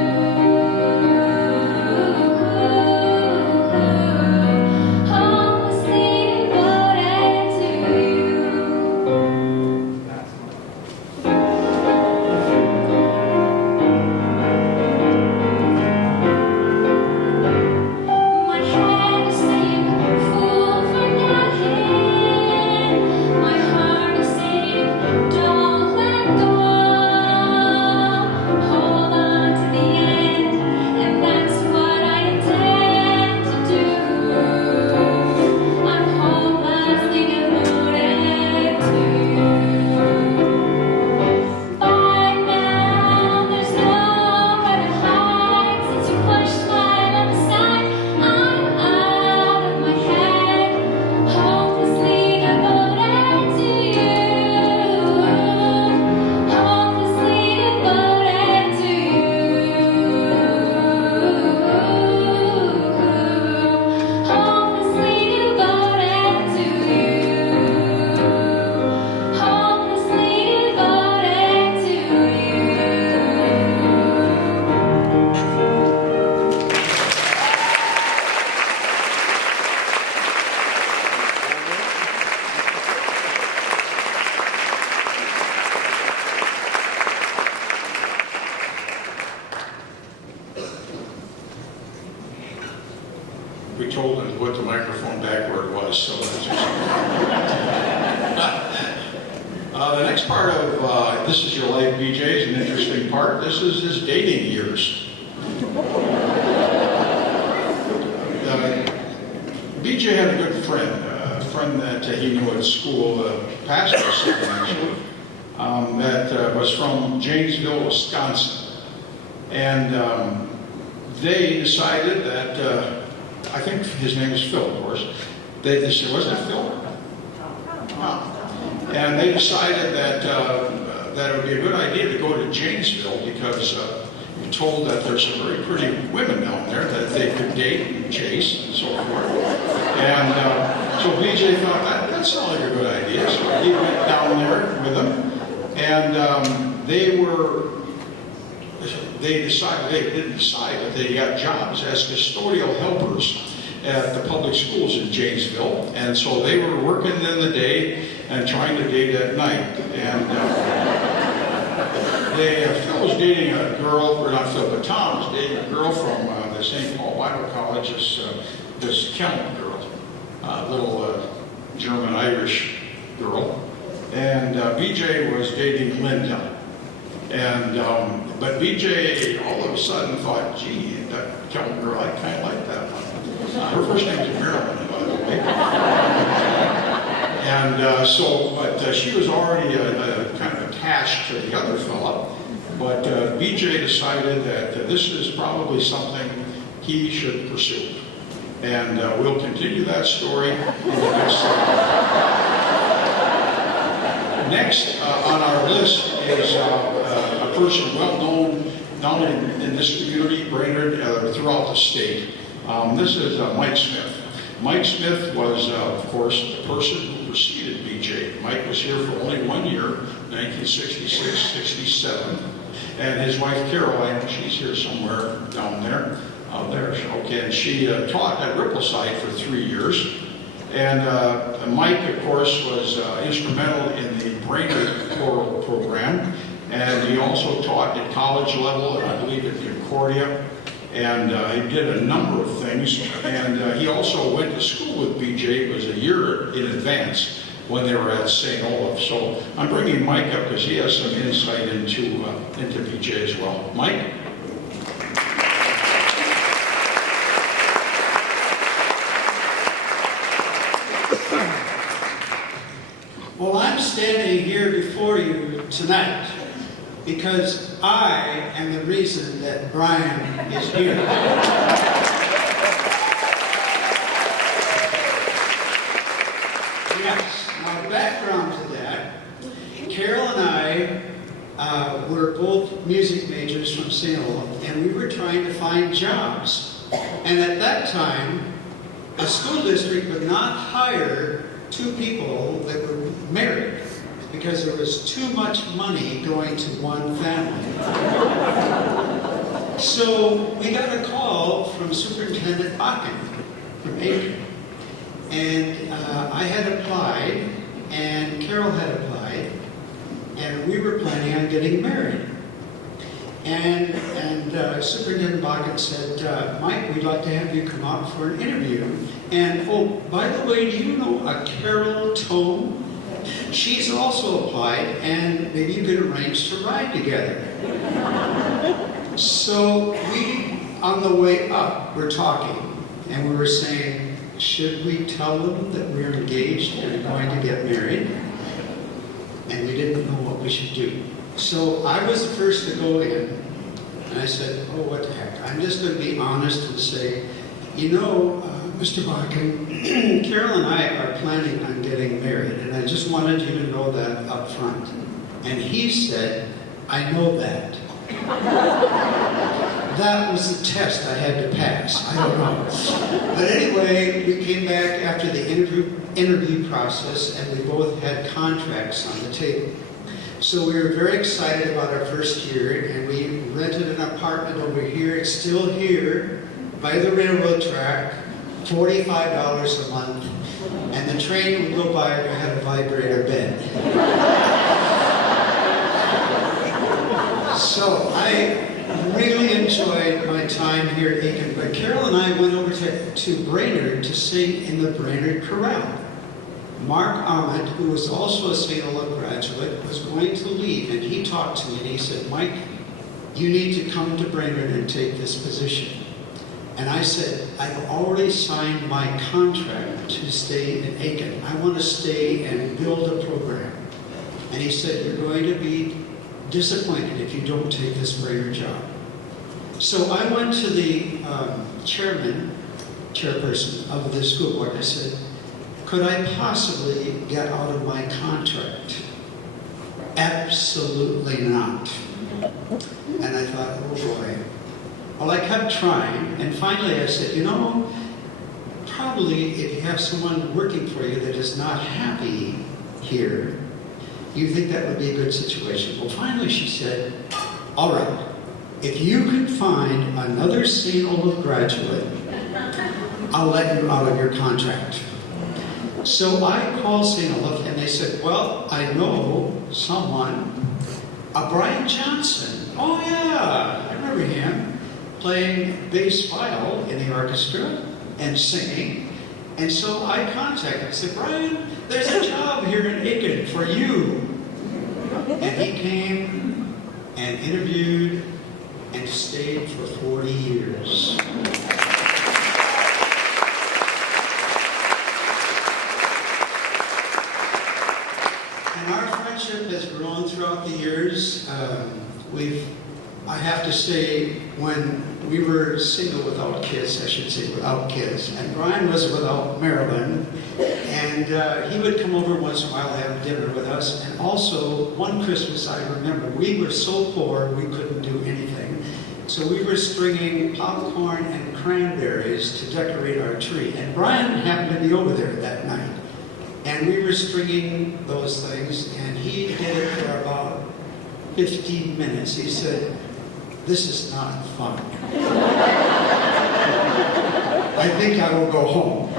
Hopelessly devoted to My head is saying, fool, forget him. My heart is saying, don't let go. Hold on to the end, and that's what I intend to do. I'm hopelessly devoted to you. By now, there's nowhere to hide since you pushed my love aside. I'm out of my head, hopelessly devoted to you. Hopelessly devoted to you. Hopelessly devoted to you. Hopelessly devoted to We told them to put the microphone back where it was, so that's just... The next part of This Is Your Life, BJ, is an interesting part. This is his dating years. BJ had a good friend, a friend that he knew at school, a pastor actually, that was from Janesville, Wisconsin. And they decided that, I think his name was Phil, of course. They said, wasn't it Phil? No. And they decided that that it would be a good idea to go to Janesville because we're told that there's some very pretty women down there that they could date and chase and so forth. And so So BJ thought that sounded like a good idea. So he went down there with them, and they didn't decide, but they got jobs as custodial helpers at the public schools in Janesville, and so they were working in the day and trying to date at night. And Phil was dating a girl, or not Phil, but Tom was dating a girl from the St. Paul Bible College, this Kellen girl, little German-Irish girl, and BJ was dating Linda. And but BJ all of a sudden thought, gee, that Kellen girl, I kind of like that one. Her first name is Marilyn, by the way. And but she was already kind of attached to the other fella. But BJ decided that this is probably something he should pursue. And we'll continue that story in the next segment. Next on our list is a person well known not only in this community, Brainerd, throughout the state. This is Mike Smith. Mike Smith was, of course, the person who preceded BJ. Mike was here for only 1 year, 1966-67. And his wife, Caroline, she's here somewhere down there. There, okay, and she taught at Rippleside for 3 years. And Mike, of course, was instrumental in the Brainerd choral program. And he also taught at college level, I believe at Concordia. And he did a number of things. And he also went to school with BJ. It was a year in advance when they were at St. Olaf. So I'm bringing Mike up because he has some insight into BJ as well. Mike? Well, I'm standing here before you tonight because I am the reason that Bryan is here. Yes, now background to that, Carol and I were both music majors from St. Olaf, and we were trying to find jobs. And at that time, a school district would not hire 2 people that were married because there was too much money going to one family. So we got a call from Superintendent Aitkin from Aitkin. And I had applied, and Carol had applied, and we were planning on getting married. And Superintendent Aitkin said, Mike, we'd like to have you come out for an interview. And, oh, by the way, do you know a Carol Tome? She's also applied, and maybe you could arrange to ride together. So we, on the way up, were talking, and we were saying, should we tell them that we're engaged and going to get married? And we didn't know what we should do. So I was the first to go in, and I said, oh, what the heck. I'm just going to be honest and say, you know, Mr. Bakken, Carol and I are planning on getting married, and I just wanted you to know that up front. And he said, I know that. That was the test I had to pass. I don't know. But anyway, we came back after the interview process, and we both had contracts on the table. So we were very excited about our first year, and we rented an apartment over here. It's still here by the railroad track, $45 a month. And the train would go by and we had a vibrator bed. So I really enjoyed my time here at Aitkin. But Carol and I went over to Brainerd to sing in the Brainerd Chorale. Mark Ahmed, who was also a St. Olaf graduate, was going to leave, and he talked to me and he said, Mike, you need to come to Brainerd and take this position. And I said, I've already signed my contract to stay in Aitkin. I want to stay and build a program. And he said, you're going to be disappointed if you don't take this Brainerd job. So I went to the chairperson of the school board. I said, could I possibly get out of my contract? Absolutely not. And I thought, oh boy. Well, I kept trying, and finally I said, you know, probably probably, if you have someone working for you that is not happy here, you think that would be a good situation. Well, finally she said, all right, if you can find another St. Olaf graduate, I'll let you out of your contract. So I called St. Olaf and they said, well, I know someone, a Bryan Johnson. Oh yeah, I remember him playing bass viol in the orchestra and singing. And so I contacted him. I said, Bryan, there's a job here in Aitkin for you. And he came and interviewed and stayed for 40 years. And our friendship has grown throughout the years. I have to say, when we were single without kids, I should say without kids, and Bryan was without Marilyn, and he would come over once in a while, have dinner with us, and also one Christmas I remember, we were so poor we couldn't do anything, so we were stringing popcorn and cranberries to decorate our tree, and Bryan happened to be over there that night, and we were stringing those things, and he did it for about 15 minutes. He said, this is not fun. I think I will go home.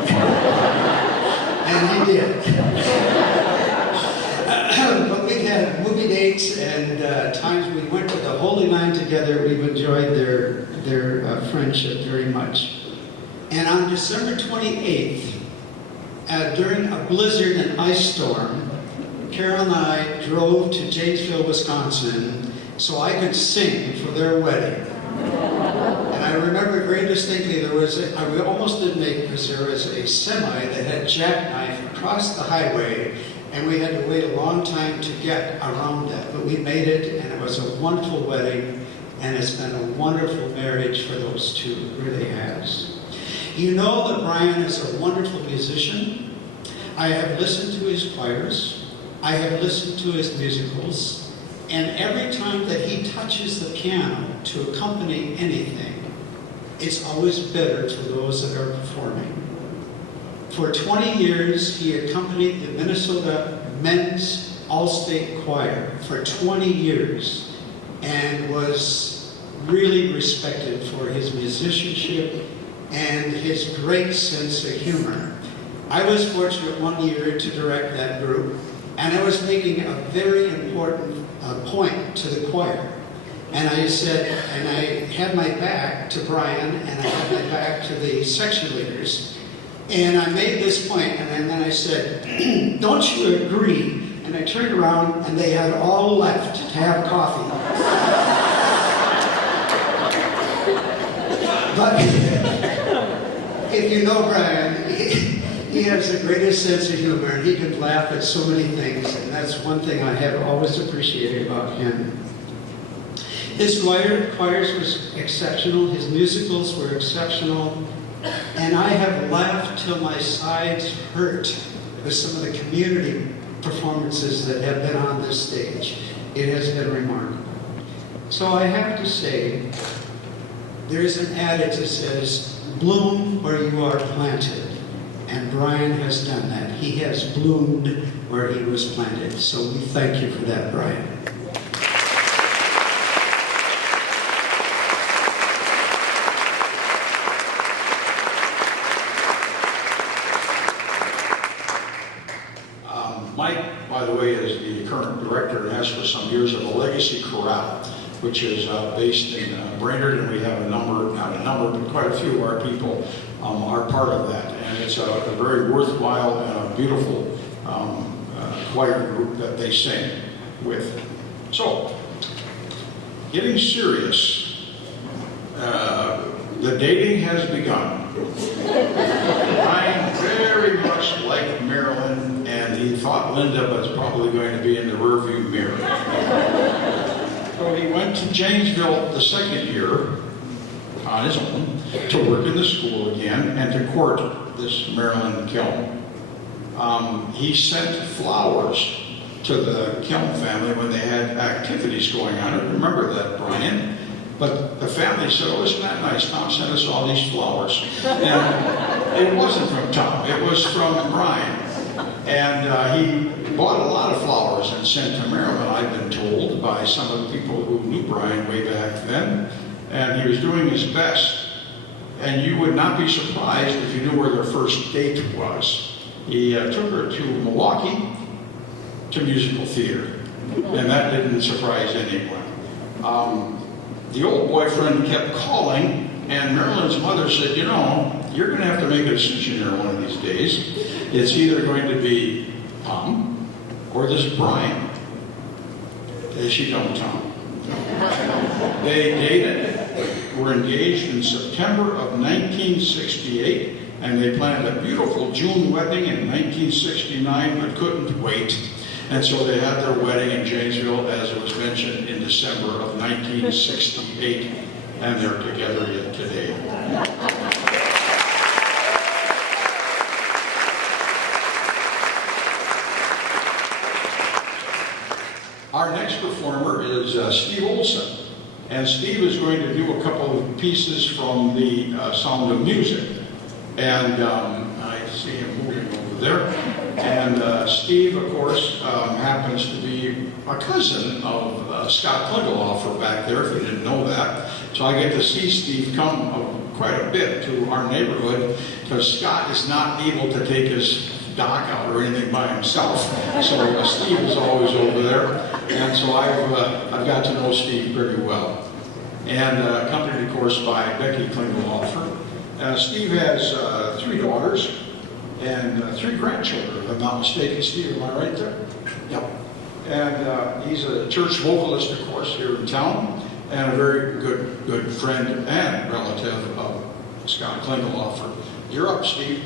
And he did. But we've had movie dates and times we went to the Holy Land together. We've enjoyed their friendship very much. And on December 28th, during a blizzard and ice storm, Carol and I drove to Janesville, Wisconsin, so I could sing for their wedding. And I remember very distinctly, we almost didn't make it because there was a semi that had jackknife across the highway, and we had to wait a long time to get around that. But we made it, and it was a wonderful wedding, and it's been a wonderful marriage for those two. It really has. You know that Bryan is a wonderful musician. I have listened to his choirs. I have listened to his musicals. And every time that he touches the piano to accompany anything, it's always better to those that are performing. For 20 years, he accompanied the Minnesota Men's All-State Choir for 20 years and was really respected for his musicianship and his great sense of humor. I was fortunate one year to direct that group, and I was making a very important point to the choir. And I said, and I had my back to Bryan, and I had my back to the section leaders, and I made this point, and then I said, don't you agree? And I turned around, and they had all left to have coffee. But if you know Bryan, he has the greatest sense of humor, and he can laugh at so many things, and that's one thing I have always appreciated about him. His choirs was exceptional, his musicals were exceptional, and I have laughed till my sides hurt with some of the community performances that have been on this stage. It has been remarkable. So I have to say, there's an adage that says, bloom where you are planted. And Bryan has done that. He has bloomed where he was planted. So we thank you for that, Bryan. Mike, by the way, is the current director and has for some years of the Legacy Chorale, which is based in Brainerd, and we have quite a few of our people are part of that. And it's a very worthwhile and a beautiful choir group that they sing with. So, getting serious, the dating has begun. I'm very much like Marilyn, and he thought Linda was probably going to be in the rearview mirror. So he went to Janesville the second year on his own to work in the school again and to court this Marilyn Kilm. He sent flowers to the Kilm family when they had activities going on. I remember that, Bryan. But the family said, oh, isn't that nice? Tom sent us all these flowers. And It wasn't from Tom, it was from Bryan. And he bought a lot of flowers and sent to Maryland, I've been told, by some of the people who knew Bryan way back then. And he was doing his best. And you would not be surprised if you knew where their first date was. He took her to Milwaukee to musical theater. And that didn't surprise anyone. The old boyfriend kept calling, and Marilyn's mother said, you know, you're going to have to make a decision here one of these days. It's either going to be Tom or this Bryan. She told Tom. They dated, were engaged in September of 1968, and they planned a beautiful June wedding in 1969, but couldn't wait. And so they had their wedding in Janesville, as it was mentioned, in December of 1968, and they're together yet today. Our next performer is Steve Olson, and Steve is going to do a couple of pieces from the Sound of Music. And I see him moving over there. And Steve, of course, happens to be a cousin of Scott Klingelhofer back there, if you didn't know that. So I get to see Steve come quite a bit to our neighborhood, because Scott is not able to take his dock out or anything by himself. So Steve is always over there. And so I've got to know Steve pretty well. And accompanied, of course, by Becky Klingelhofer. Steve has 3 daughters and 3 grandchildren, if I'm not mistaken. Steve, am I right there? Yep. And he's a church vocalist, of course, here in town, and a very good friend and relative of Scott Klingelhofer. You're up, Steve.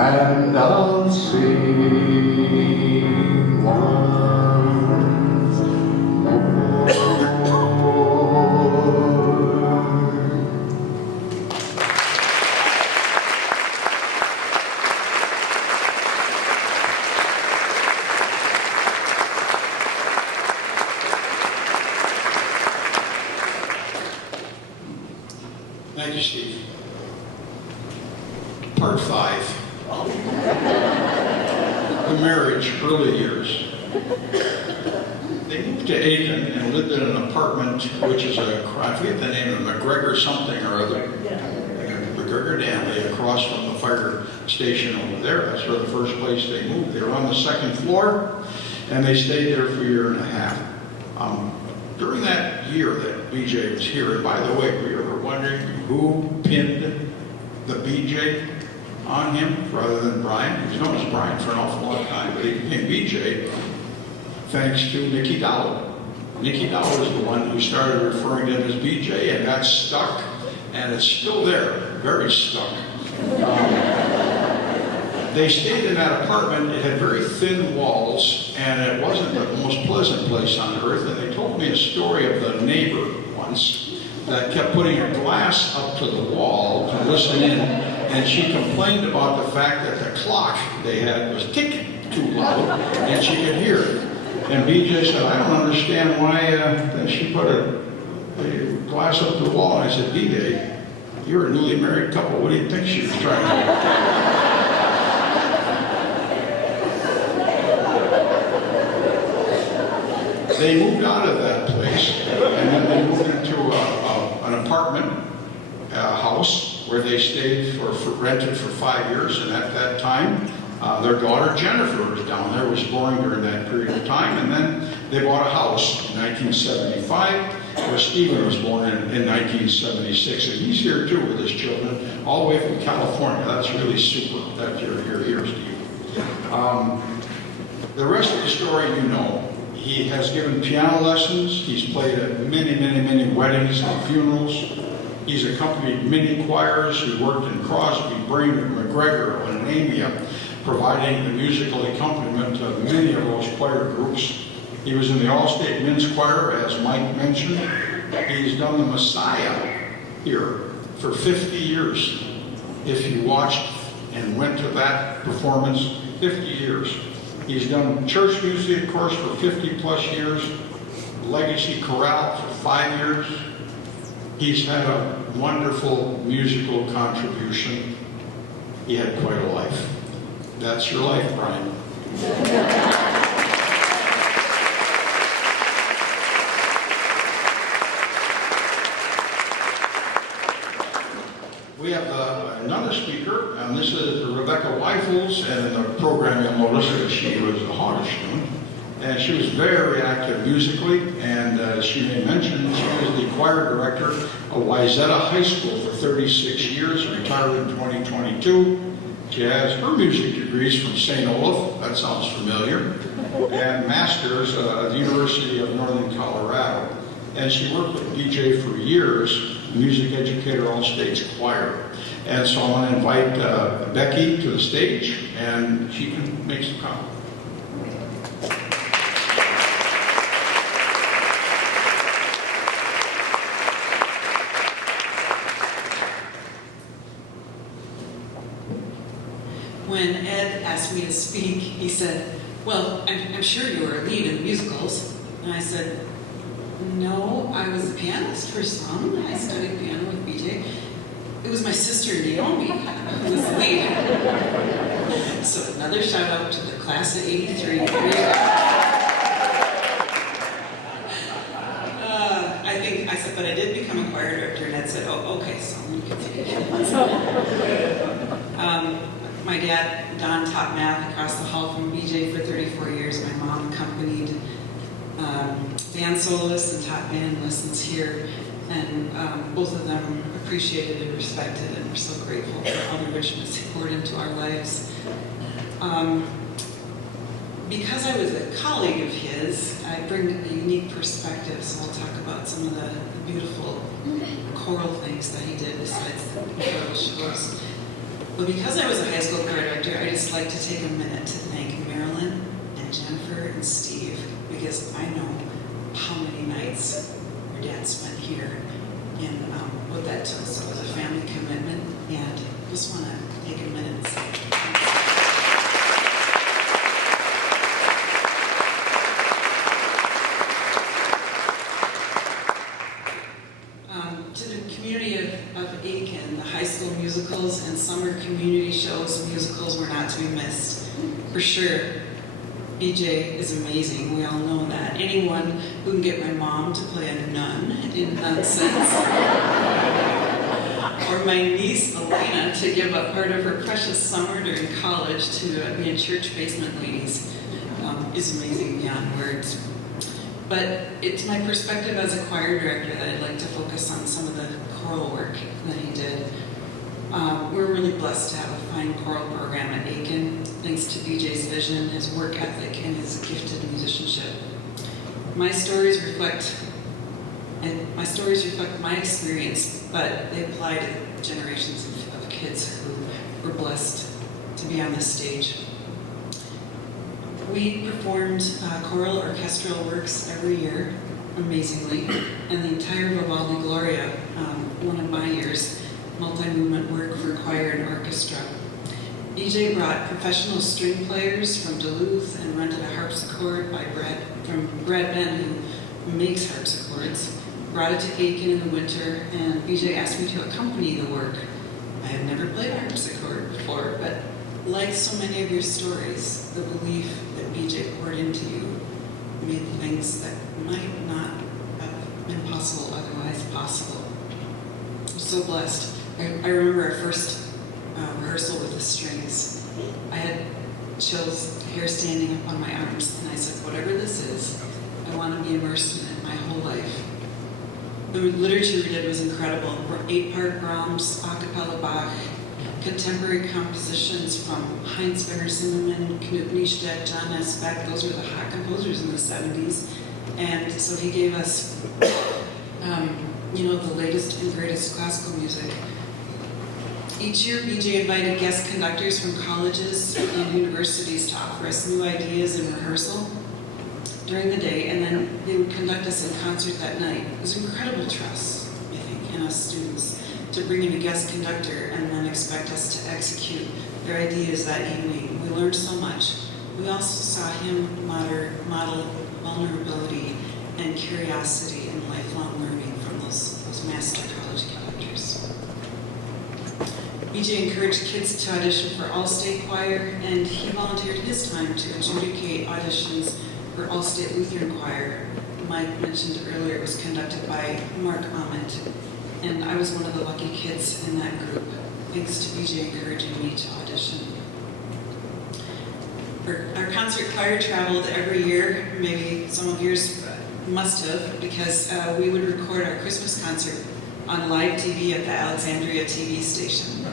And I'll sing once more. Thank you, Steve. Part 5. The marriage, early years. They moved to Aitkin and lived in an apartment, which is I forget the name of McGregor something or other. McGregor Dam, across from the fire station over there. That's where the first place they moved. They were on the second floor, and they stayed there for a year and a half. During that year that BJ was here, and by the way, we were wondering who pinned the BJ on him rather than Bryan. He was known as Bryan for an awful long time, but he became BJ thanks to Nikki Dowell. Nikki Dowell was the one who started referring to him as BJ, and that stuck, and it's still there, very stuck. They stayed in that apartment. It had very thin walls, and it wasn't the most pleasant place on earth. And they told me a story of the neighbor once that kept putting a glass up to the wall to listen in, and she complained about the fact that the clock they had was ticking too loud, and she could hear it. And BJ said, I don't understand why she put a glass up to the wall. And I said, BJ, you're a newly married couple. What do you think she was trying to do? They moved out of that place, and then they moved into an apartment house where they stayed rented for 5 years. And at that time, their daughter Jennifer was down there, was born during that period of time. And then they bought a house in 1975, where Stephen was born in 1976. And he's here too with his children, all the way from California. That's really super that you're here, Steve. The rest of the story you know. He has given piano lessons. He's played at many, many, many weddings and funerals. He's accompanied many choirs. He worked in Crosby, Brainerd, McGregor, and Anemia, providing the musical accompaniment of many of those choir groups. He was in the All-State Men's Choir, as Mike mentioned. He's done the Messiah here for 50 years. If you watched and went to that performance, 50 years. He's done church music, of course, for 50 plus years, Legacy Chorale for 5 years. He's had a wonderful musical contribution. He had quite a life. That's your life, Bryan. We have another speaker, and this is Rebecca Weifels, and in the program you'll notice that she was a Hawter student, and she was very active musically, and as she may mention, she was the choir director of Wayzata High School for 36 years, retired in 2022. She has her music degrees from St. Olaf, that sounds familiar, and master's at the University of Northern Colorado. And she worked with BJ for years, music educator, All States Choir. And so I want to invite Becky to the stage, and she can make some comments. When Ed asked me to speak, he said, well, I'm sure you were a lead in musicals. And I said, no, I was a pianist for some. I studied piano with BJ. It was my sister Naomi who was the lead. So another shout out to the class of '83. I said, but I did become a choir director, and Ed said, oh, okay, so we continue. My dad, Don, taught math across the hall from BJ for 34 years. My mom accompanied band soloists and taught band lessons here. And both of them appreciated and respected, and we're so grateful for all the richness he poured into our lives. Because I was a colleague of his, I bring a unique perspective, so I'll talk about some of the beautiful choral things that he did besides the choral shows. But because I was a high school choir director, I just like to take a minute to thank Marilyn and Jennifer and Steve, because I know how many nights your dad spent here and what that took. So it was a family commitment, and just want to take a minute and say thank you. To the community of Aitkin, the high school musicals and summer community shows and musicals were not to be missed. For sure, BJ is amazing, we all know that. Anyone who can get my mom to play a nun in Nonsense, or my niece Elena to give up part of her precious summer during college to be in church basement ladies, is amazing beyond words. But it's my perspective as a choir director that I'd like to focus on some of the choral work that he did. We're really blessed to have a fine choral program at Aitkin, thanks to BJ's vision, his work ethic, and his gifted musicianship. My stories reflect my experience, but they apply to generations of kids who were blessed to be on this stage. We performed choral orchestral works every year, amazingly, and the entire Vivaldi Gloria, one of my years, multi-movement work for choir and orchestra. BJ brought professional string players from Duluth and rented a harpsichord from Brad Ben, who makes harpsichords, brought it to Aitkin in the winter, and BJ asked me to accompany the work. I had never played a harpsichord before, but like so many of your stories, the belief that BJ poured into you made things that might not have been possible otherwise possible. I'm so blessed. I remember our first rehearsal with the strings. I had chills, hair standing up on my arms, and I said, whatever this is, I want to be immersed in it my whole life. The literature we did was incredible. 8-part Brahms, a cappella Bach, contemporary compositions from Heinz Werner Zimmermann, Knut Niestedt, John S. Beck. Those were the hot composers in the 70s. And so he gave us, the latest and greatest classical music. Each year, BJ invited guest conductors from colleges and universities to offer us new ideas in rehearsal during the day, and then they would conduct us in concert that night. It was incredible trust, I think, in us students to bring in a guest conductor and then expect us to execute their ideas that evening. We learned so much. We also saw him model vulnerability and curiosity and lifelong learning from those master college conductors. BJ encouraged kids to audition for All-State Choir, and he volunteered his time to adjudicate auditions for All-State Lutheran Choir. Mike mentioned earlier it was conducted by Mark Ament, and I was one of the lucky kids in that group, thanks to BJ encouraging me to audition. Our concert choir traveled every year, maybe some of yours must have, because we would record our Christmas concert on live TV at the Alexandria TV station.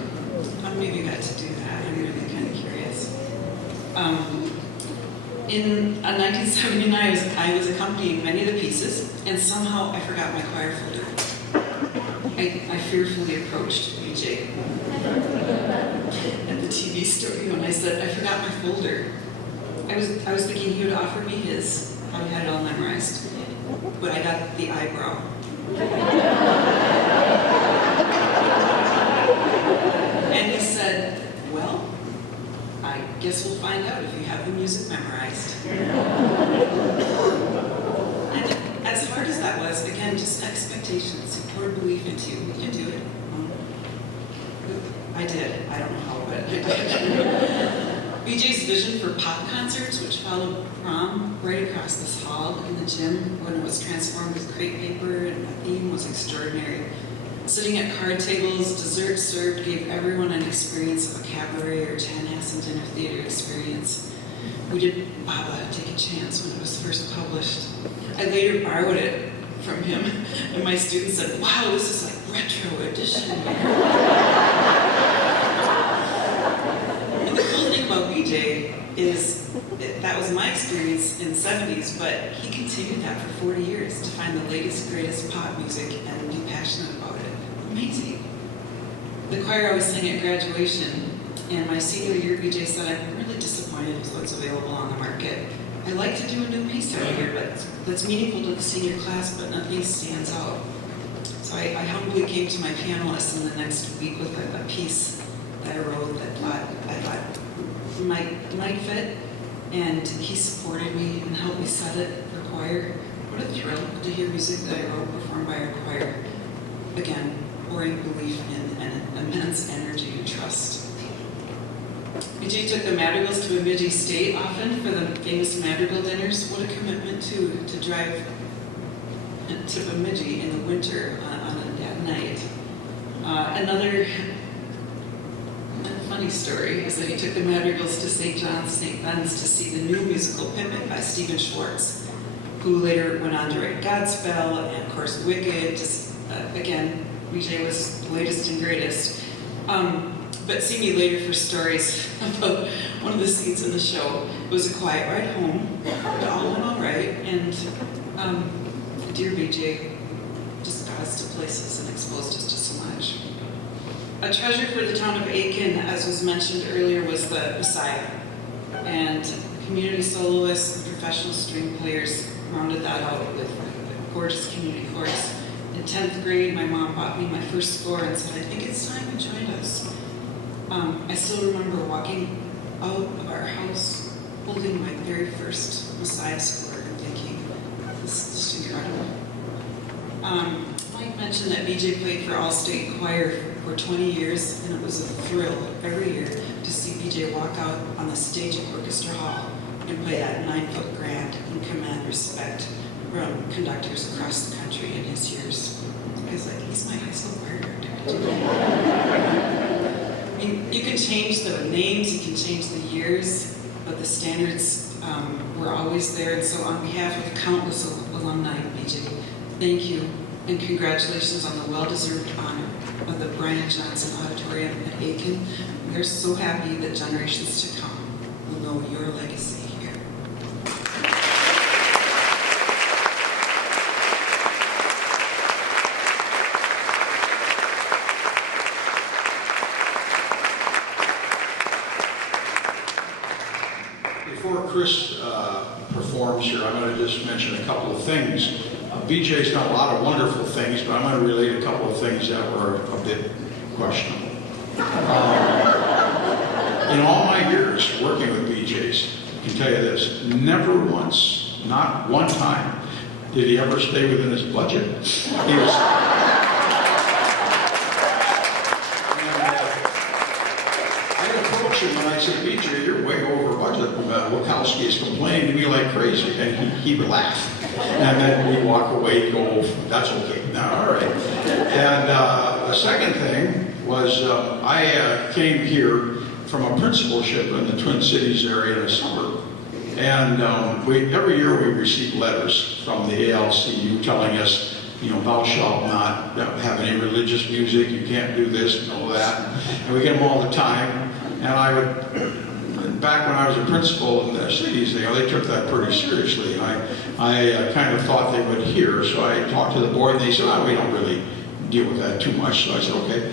How many of you got to do that? I'm really kind of curious. In 1979, I was accompanying many of the pieces, and somehow I forgot my choir folder. I fearfully approached BJ at the TV studio, and I said, I forgot my folder. I was thinking he would offer me his. I had it all memorized, but I got the eyebrow. And he said, well, I guess we'll find out if you have the music memorized. And as hard as that was, again, just expectations. He poured belief into you. You can do it. I did. I don't know how, but I did. BJ's vision for pop concerts, which followed prom right across this hall in the gym when it was transformed with crepe paper and the theme was extraordinary. Sitting at card tables, dessert served gave everyone an experience of a cabaret or Chanhassen dinner theater experience. We did Baba Take a Chance when it was first published. I later borrowed it from him, and my students said, wow, this is like retro edition. And the cool thing about BJ is that was my experience in the 70s, but he continued that for 40 years to find the latest, greatest pop music and be passionate about it. Amazing. The choir always sang at graduation, And my senior year, BJ said, I'm really disappointed with what's available on the market. I like to do a new piece every year, but that's meaningful to the senior class, but nothing stands out. So I humbly came to my piano lesson the next week with a piece that I wrote that I thought might fit, and he supported me and helped me set it for choir. What a thrill to hear music that I wrote performed by our choir. Again, pouring belief in and immense energy and trust. BJ took the Madrigals to Bemidji State often for the famous Madrigal dinners. What a commitment to drive to Bemidji in the winter on that night. Another funny story is that he took the Madrigals to St. John's, St. Ben's to see the new musical Pippin by Stephen Schwartz, who later went on to write Godspell and, of course, Wicked. Again, BJ was the latest and greatest. But see me later for stories about one of the scenes in the show. It was a quiet ride home. It all went all right. And dear BJ just got us to places and exposed us to so much. A treasure for the town of Aitkin, as was mentioned earlier, was the Messiah. And community soloists and professional string players rounded that out with a gorgeous community chorus. In 10th grade, my mom bought me my first score and said, I think it's time you joined us. I still remember walking out of our house holding my very first Messiah score and thinking, this is just incredible. Mike mentioned that BJ played for Allstate Choir for 20 years, and it was a thrill every year to see BJ walk out on the stage at Orchestra Hall and play that 9-foot grand and command respect from conductors across the country in his years. Because he's my high school choir director. I mean, you can change the names, you can change the years, but the standards were always there. And so on behalf of countless alumni, BJ, thank you and congratulations on the well-deserved honor of the Bryan Johnson Auditorium at Aitkin. We are so happy that generations to come will know your legacy here. Before Chris performs here, I'm going to just mention a couple of things. BJ's done a lot of wonderful things, but I'm going to relate a couple of things that were a bit questionable. In all my years working with BJ's, I can tell you this, never once, not one time, did he ever stay within his budget. He was... When I said, BJ, you're way over budget. Wachowski is complaining to me like crazy. And he would laugh. And then we'd walk away and go, oh, that's okay. No, all right. And the second thing was I came here from a principalship in the Twin Cities area in the summer. And every year we receive letters from the ALCU telling us, thou shalt not have any religious music, you can't do this and all that. And we get them all the time. And I would, back when I was a principal in the cities, they took that pretty seriously. And I kind of thought they would hear. So I talked to the board and they said, we don't really deal with that too much. So I said, okay.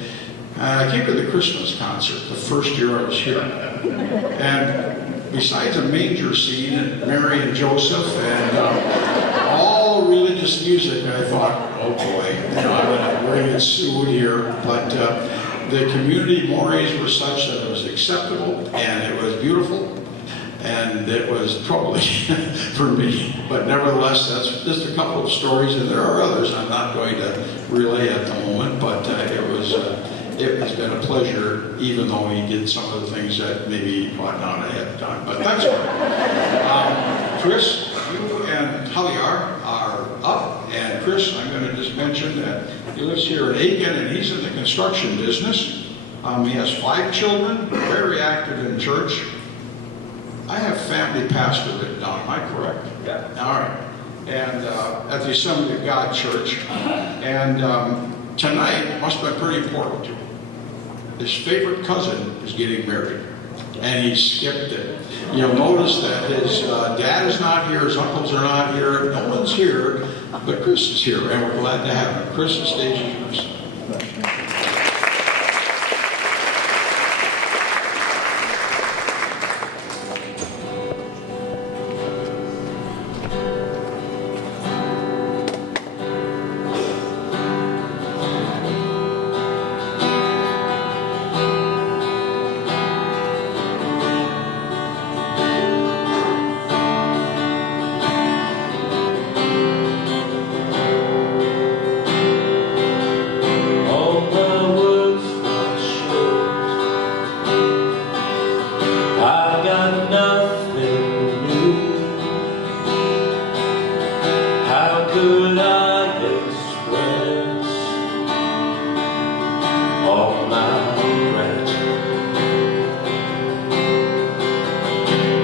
And I came to the Christmas concert the first year I was here. And besides a manger scene and Mary and Joseph and all religious music, I thought, oh boy, we're going to get sued here. But the community mores were such that it was acceptable and it was beautiful and it was troubling for me. But nevertheless, that's just a couple of stories, and there are others I'm not going to relay at the moment, but it has been a pleasure, even though he did some of the things that maybe he ought not have done. But that's all right. Chris, you and Javier are up, and Chris, I'm going to just mention that he lives here in Aitkin, and he's in the construction business. He has 5 children, very active in church. I have family pastor written down, am I correct? Yeah. All right. And at the Assembly of God Church. And tonight must have been pretty important to him. His favorite cousin is getting married. And he skipped it. You'll notice that his dad is not here, his uncles are not here, no one's here, but Chris is here, and we're glad to have him. Chris, the stage is yours.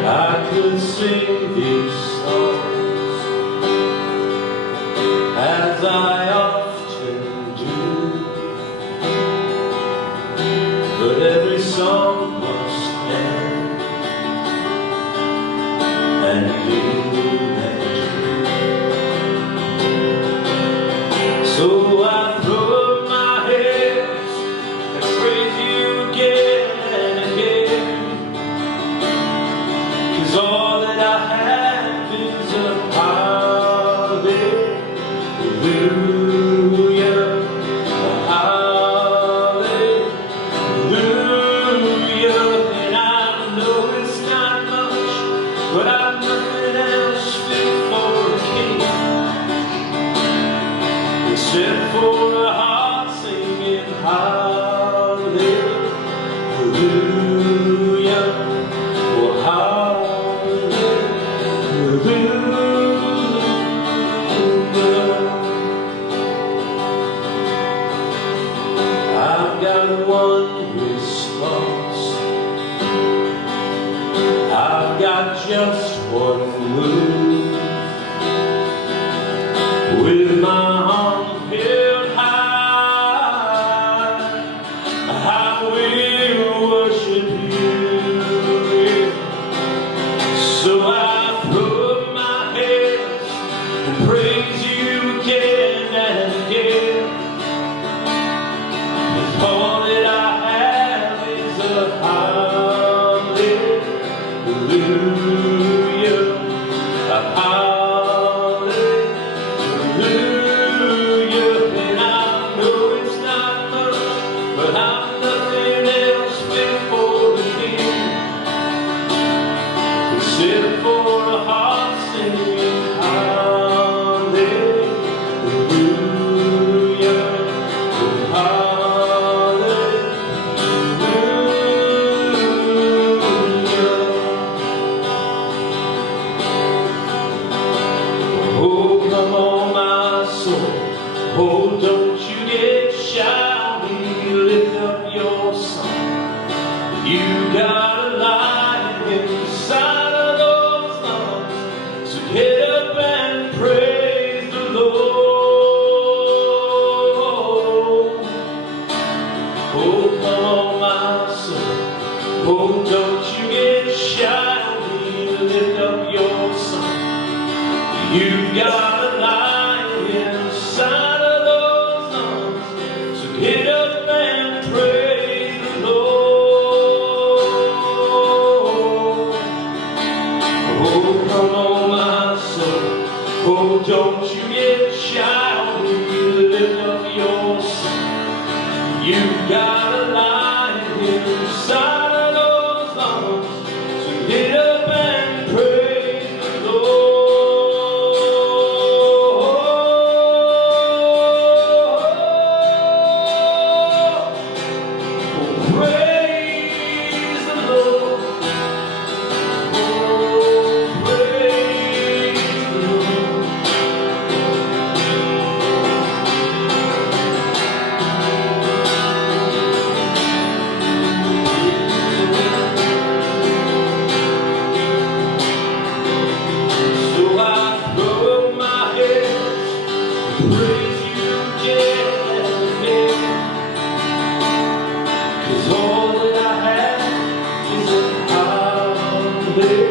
I could sing these songs as I often do, but every song must end, and you never do. So I throw up my hands and praise you again and again. All that I have is a hallelujah, hallelujah. And I know it's not much, but I've nothing else fit for a king except for a heart singing hallelujah, oh hallelujah. I've got one response, I've got just one move. With my arms held high, I will worship you. So I throw up my hands and praise you again and again. 'Cause all that I have is a hallelujah, a hallelujah. And I know it's not much, but I'm nothing else fit for the king except for a heart singing hallelujah, oh hallelujah. Oh, come on, my soul, oh, don't you get shy when you lift up your song. You got a light inside of those lungs, so get up and praise the Lord. Oh, come on, my soul, oh, don't you get shy when you lift up your song. You got a light inside of those lungs, so get up and praise the Lord. Oh, come on, my soul, oh, don't you get shy when you lift up your song. You got a light inside of those lungs, so get up and praise the Lord. Praise the Lord. Oh, praise the Lord. So I throw up my hands, praise you again and again. 'Cause all that I have is a hallelujah,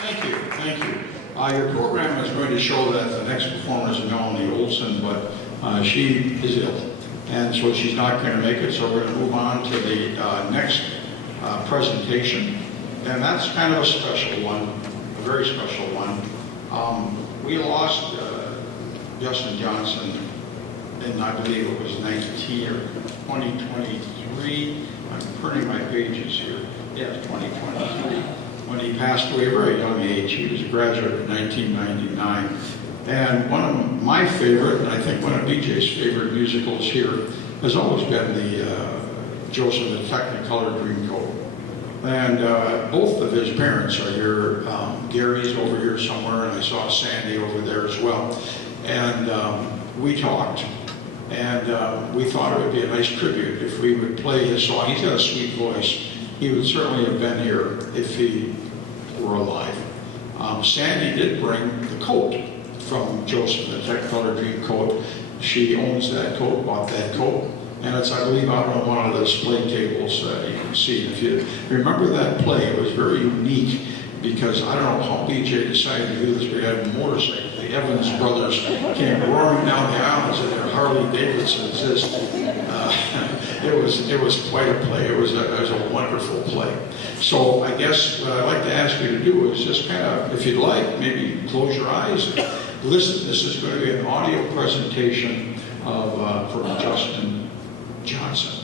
Thank you, thank you. Your program is going to show that the next performer is Melanie Olson, but she is ill, and so she's not going to make it, so we're going to move on to the next presentation, and that's kind of a special one, a very special one. We lost Justin Johnson in, I believe it was 19 or 2023. I'm printing my pages here. Yeah, 2023. when he passed away at a very young age. He was a graduate in 1999. And one of my favorite, and I think one of BJ's favorite musicals here, has always been the Joseph the Technicolor Dreamcoat. And both of his parents are here. Gary's over here somewhere, and I saw Sandy over there as well. And we talked, and we thought it would be a nice tribute if we would play his song. He's got a sweet voice. He would certainly have been here if he were alive. Sandy did bring the coat from Joseph the Technicolor Dreamcoat. She owns that coat, bought that coat, and it's, I believe, out on one of the display tables you can see. If you remember that play, it was very unique because I don't know how BJ decided to do this. We had a motorcycle. The Evans brothers came roaring down the aisles in their Harley Davidsons. It was quite a play. It was a wonderful play. So I guess what I'd like to ask you to do is just kind of, if you'd like, maybe close your eyes and listen. This is going to be an audio presentation of from Justin Johnson.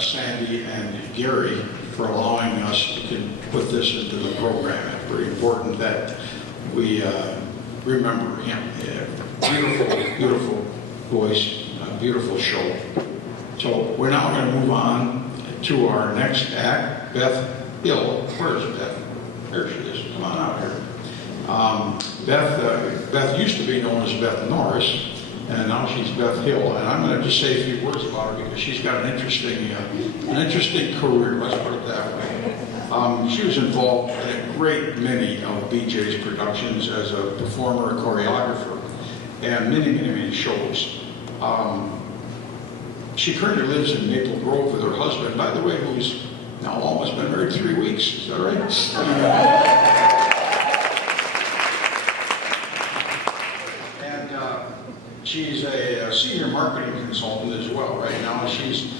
Sandy and Gary for allowing us to put this into the program. It's very important that we remember him. Beautiful, beautiful voice, beautiful show. So we're now going to move on to our next act, Beth Hill. Where's Beth? There she is. Come on out here. Beth used to be known as Beth Norris, and now she's Beth Hill. And I'm going to just say a few words about her because she's got an interesting career. Let's put it that way. She was involved in a great many of BJ's productions as a performer, a choreographer, and many shows. She currently lives in Maple Grove with her husband, by the way, who's now almost been married 3 weeks. Is that right? And she's a senior marketing consultant as well right now. She's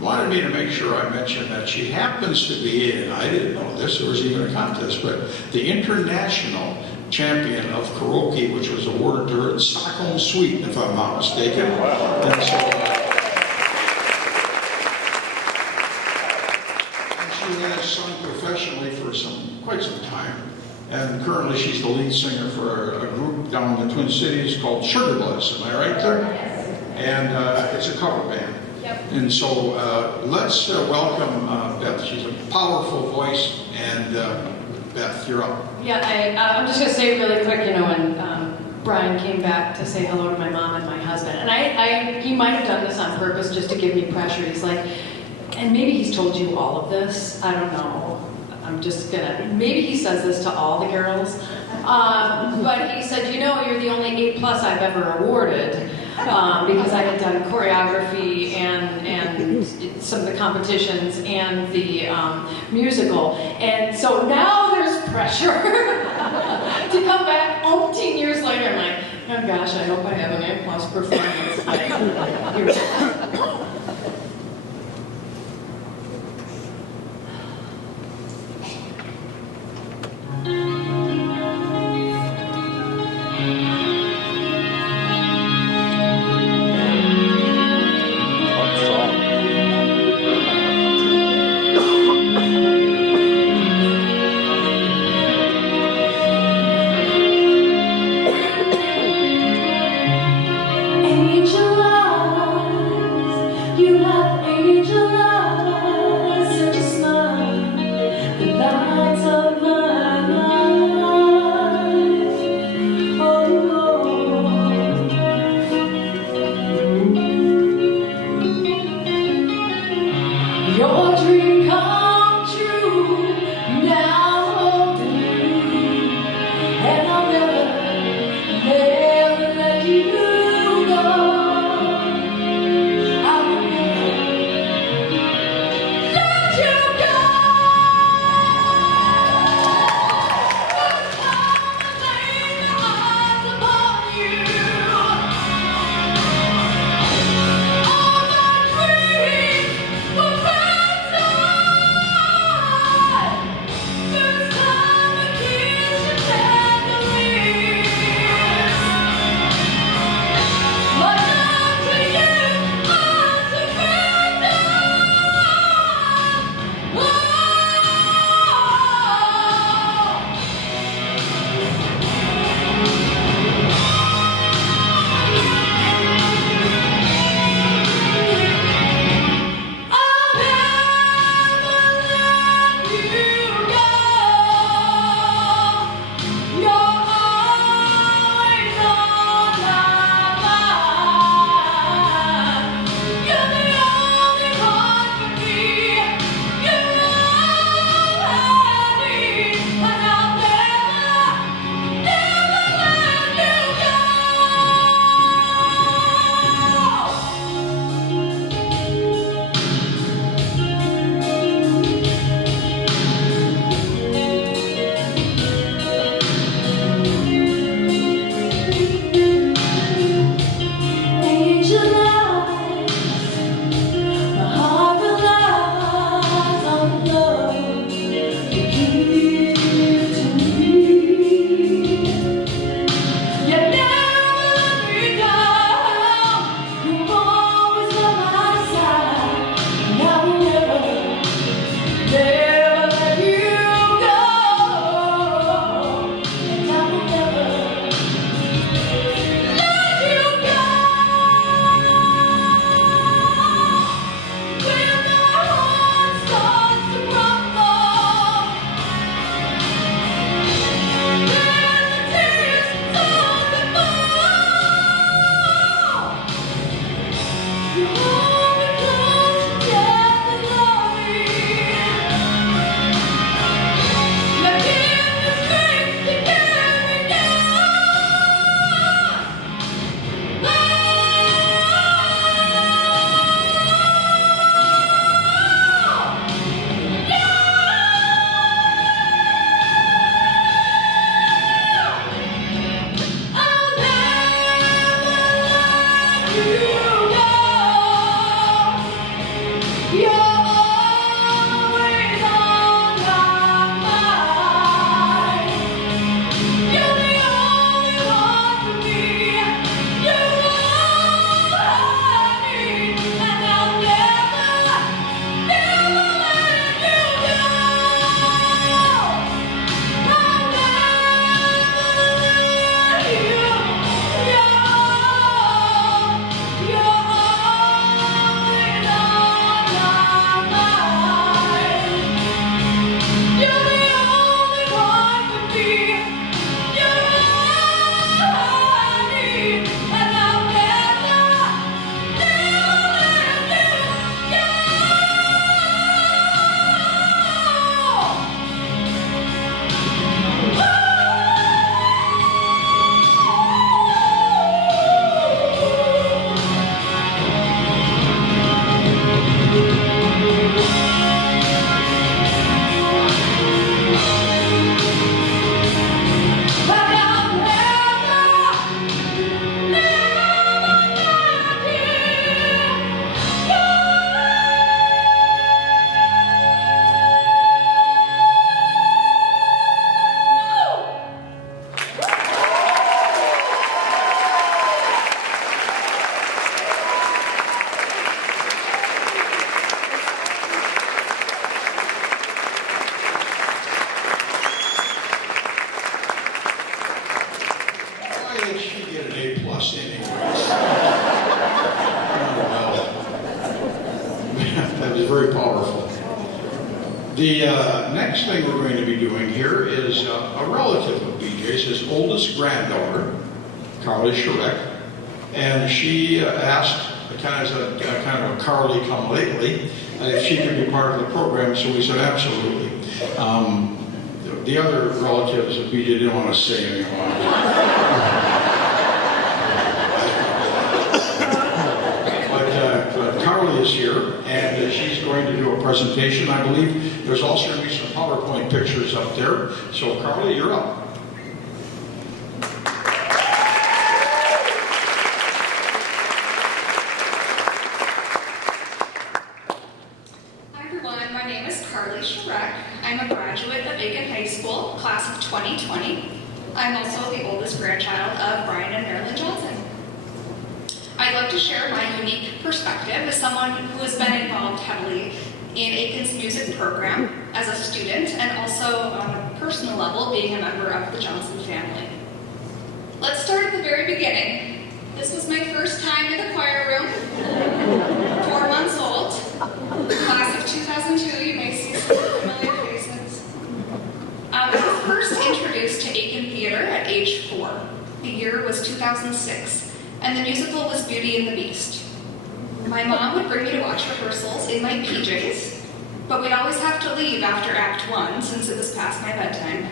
wanted me to make sure I mention that she happens to be in, I didn't know this, there was even a contest, but the international champion of karaoke, which was awarded to her in Stockholm, Sweden, if I'm not mistaken. And so, she has sung professionally for quite some time, and currently she's the lead singer for a group down in the Twin Cities called Sugar Bless. Am I right there? And it's a cover band. And so let's welcome Beth. She's a powerful voice, and Beth, you're up. Yeah, I'm just going to say really quick, when Bryan came back to say hello to my mom and my husband, and he might have done this on purpose just to give me pressure. He's like, and maybe he's told you all of this, I don't know. I'm just gonna, maybe he says this to all the girls, but he said, you're the only A+ I've ever awarded. Because I had done choreography and some of the competitions and the musical. And so now there's pressure to come back 18 years later. I'm like, oh gosh, I hope I have an A+ performance. Here we go. very powerful. The next thing we're going to be doing here is a relative of BJ's, his oldest granddaughter, Carly Shrek, and she asked, kind of a Carly come lately, if she could be part of the program, so we said absolutely. The other relatives of BJ didn't want to say anything. But Carly is here, and she's going to do a presentation. I believe there's also going to be some PowerPoint pictures up there. So Carly, you're up. Hi everyone, my name is Carly Shrek. I'm a graduate of Aitkin High School, class of 2020. I'm also the oldest grandchild of Bryan and Marilyn Johnson. I'd love to share my unique perspective as someone who has been involved heavily in Aitkin's music program as a student and also on a personal level being a member of the Johnson family. Let's start at the very beginning. This was my first time in the choir room, 4 months old, class of 2002, you may see some familiar faces. I was first introduced to Aitkin Theater at age 4. The year was 2006. And the musical was Beauty and the Beast. My mom would bring me to watch rehearsals in my PJs, but we'd always have to leave after Act 1 since it was past my bedtime.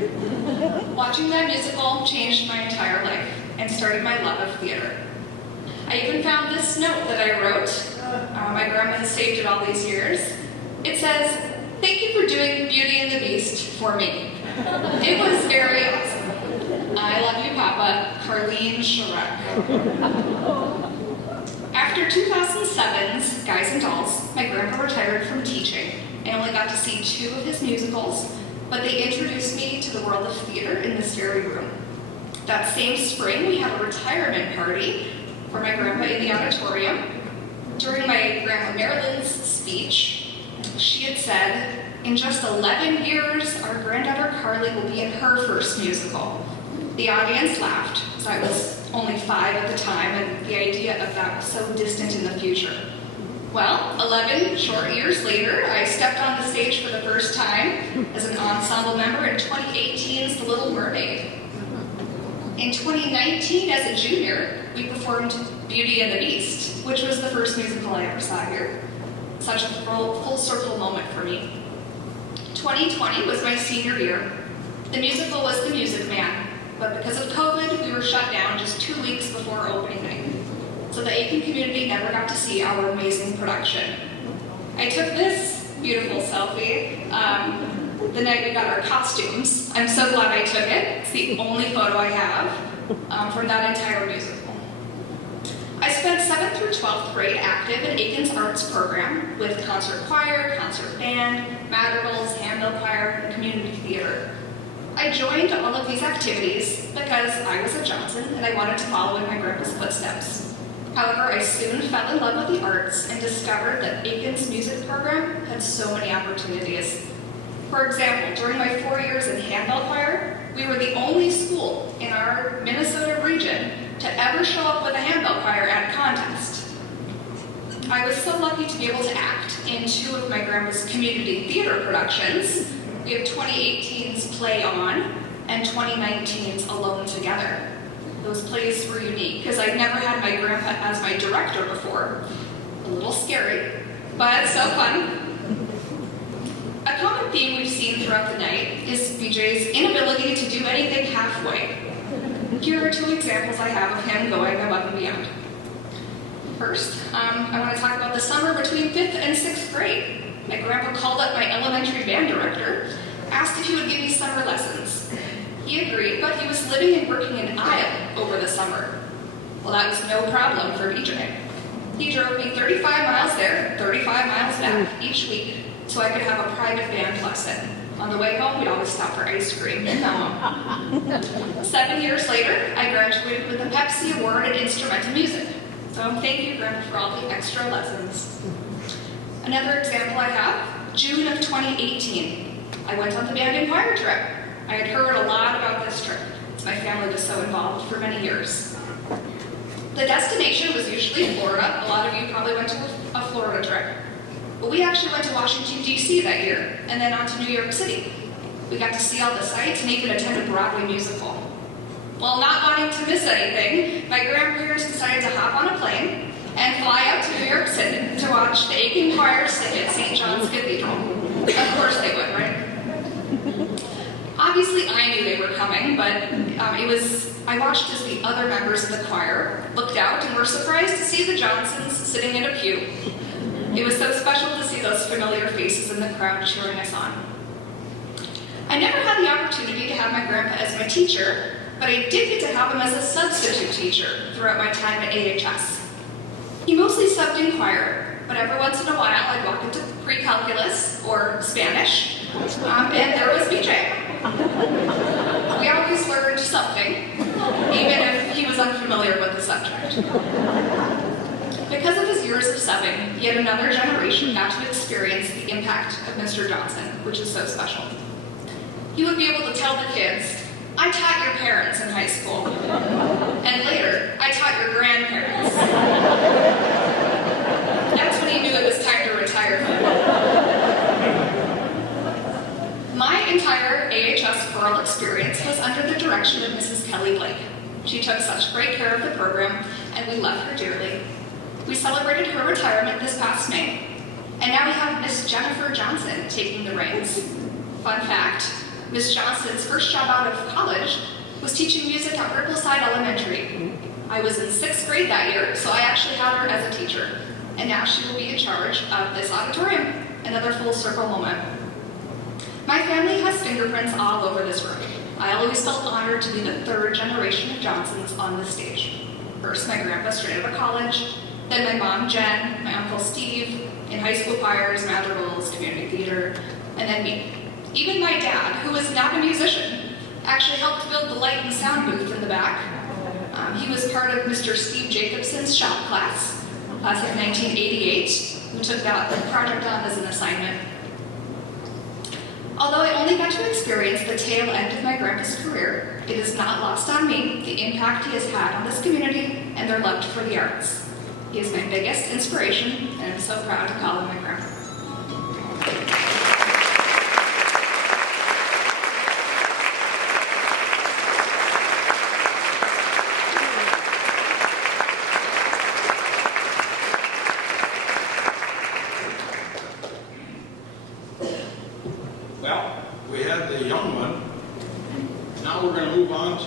Watching that musical changed my entire life and started my love of theater. I even found this note that I wrote. My grandma has saved it all these years. It says, "Thank you for doing Beauty and the Beast for me." It was very awesome. I love you, Papa. Carleen Shrek. After 2007's Guys and Dolls, my grandpa retired from teaching. I only got to see 2 of his musicals, but they introduced me to the world of theater in this very room. That same spring, we had a retirement party for my grandpa in the auditorium. During my grandma Marilyn's speech, she had said, "In just 11 years, our granddaughter Carly will be in her first musical." The audience laughed, as I was only 5 at the time, and the idea of that was so distant in the future. Well, 11 short years later, I stepped on the stage for the first time as an ensemble member in 2018's The Little Mermaid. In 2019, as a junior, we performed Beauty and the Beast, which was the first musical I ever saw here. Such a full circle moment for me. 2020 was my senior year. The musical was The Music Man, but because of COVID, we were shut down just 2 weeks before opening night. So the Aitkin community never got to see our amazing production. I took this beautiful selfie the night we got our costumes. I'm so glad I took it. It's the only photo I have from that entire musical. I spent 7th through 12th grade active in Aitkin's arts program with concert choir, concert band, madrigals, handbell choir, and community theater. I joined all of these activities because I was a Johnson and I wanted to follow in my grandpa's footsteps. However, I soon fell in love with the arts and discovered that Aitkin's music program had so many opportunities. For example, during my 4 years in handbell choir, we were the only school in our Minnesota region to ever show up with a handbell choir at a contest. I was so lucky to be able to act in 2 of my grandma's community theater productions. We have 2018's Play On and 2019's Alone Together. Those plays were unique because I'd never had my grandpa as my director before. A little scary, but so fun. A common theme we've seen throughout the night is BJ's inability to do anything halfway. Here are 2 examples I have of him going above and beyond. First, I want to talk about the summer between 5th and 6th grade. My grandpa called up my elementary band director, asked if he would give me summer lessons. He agreed, but he was living and working in Iowa over the summer. Well, that was no problem for BJ. He drove me 35 miles there, 35 miles back each week, so I could have a private band lesson. On the way home, we'd always stop for ice cream. No. 7 years later, I graduated with a Pepsi Award in instrumental music. So thank you, Grandpa, for all the extra lessons. Another example I have, June of 2018. I went on the band and choir trip. I had heard a lot about this trip. My family was so involved for many years. The destination was usually Florida. A lot of you probably went to a Florida trip. But we actually went to Washington, D.C. that year, and then on to New York City. We got to see all the sights and even attend a Broadway musical. While not wanting to miss anything, my grandparents decided to hop on a plane and fly out to New York City to watch the Aitkin Choir sing at St. John's Cathedral. Of course they would, right? Obviously, I knew they were coming, but I watched as the other members of the choir looked out and were surprised to see the Johnsons sitting in a pew. It was so special to see those familiar faces in the crowd cheering us on. I never had the opportunity to have my grandpa as my teacher, but I did get to have him as a substitute teacher throughout my time at AHS. He mostly subbed in choir, but every once in a while I'd walk into pre-calculus or Spanish, and there was BJ. We always learned something, even if he was unfamiliar with the subject. Because of his years of subbing, yet another generation got to experience the impact of Mr. Johnson, which is so special. He would be able to tell the kids, I taught your parents in high school. And later, I taught your grandparents. That's when he knew it was time to retire. My entire AHS choral experience was under the direction of Mrs. Kelly Blake. She took such great care of the program, and we love her dearly. We celebrated her retirement this past May, and now we have Miss Jennifer Johnson taking the reins. Fun fact, Miss Johnson's first job out of college was teaching music at Rippleside Elementary. I was in 6th grade that year, so I actually had her as a teacher, and now she will be in charge of this auditorium, another full circle moment. My family has fingerprints all over this room. I always felt honored to be the 3rd generation of Johnsons on this stage. First, my grandpa straight out of college, then my mom, Jen, my uncle Steve, in high school choirs, madrigals, community theater, and then me. Even my dad, who was not a musician, actually helped build the light and sound booth in the back. He was part of Mr. Steve Jacobson's shop class of 1988, who took that project on as an assignment. Although I only got to experience the tail end of my grandpa's career, it is not lost on me the impact he has had on this community and their love for the arts. He is my biggest inspiration, and I'm so proud to call him my grandpa.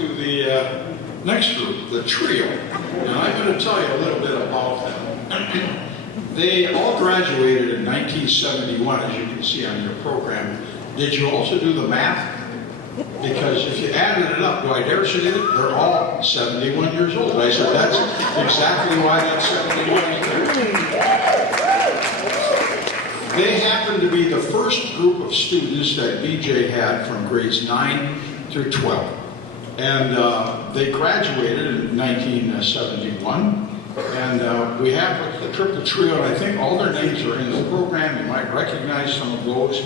to the next group, the trio. And I'm going to tell you a little bit about them. They all graduated in 1971, as you can see on your program. Did you also do the math? Because if you added it up, do I dare say it? They're all 71 years old. I said, that's exactly why that 71 is there. They happen to be the first group of students that BJ had from grades 9 through 12. And they graduated in 1971. And we have the triple trio, and I think all their names are in the program. You might recognize some of those.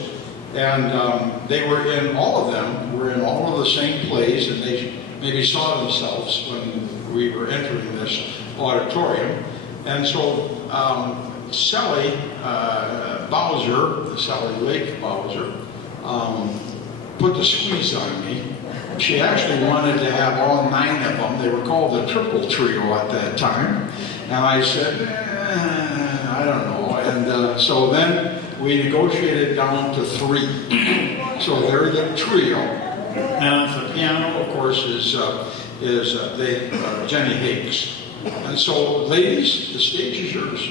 And they were in, all of them were in all of the same plays, and they maybe saw themselves when we were entering this auditorium. And so Sally Bowser, Sally Lake Bowser, put the squeeze on me. She actually wanted to have all 9 of them. They were called the triple trio at that time. And I said, I don't know. And so then we negotiated down to 3. So they're the trio. And the piano, of course, is Jenny Higgs. And so, ladies, the stage is yours.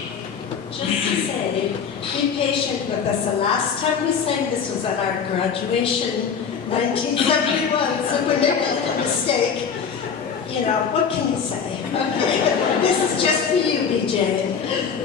Just to say, be patient with us. The last time we sang this was at our graduation, 1971, so we made a mistake. You know, what can you say? Okay, this is just for you, BJ.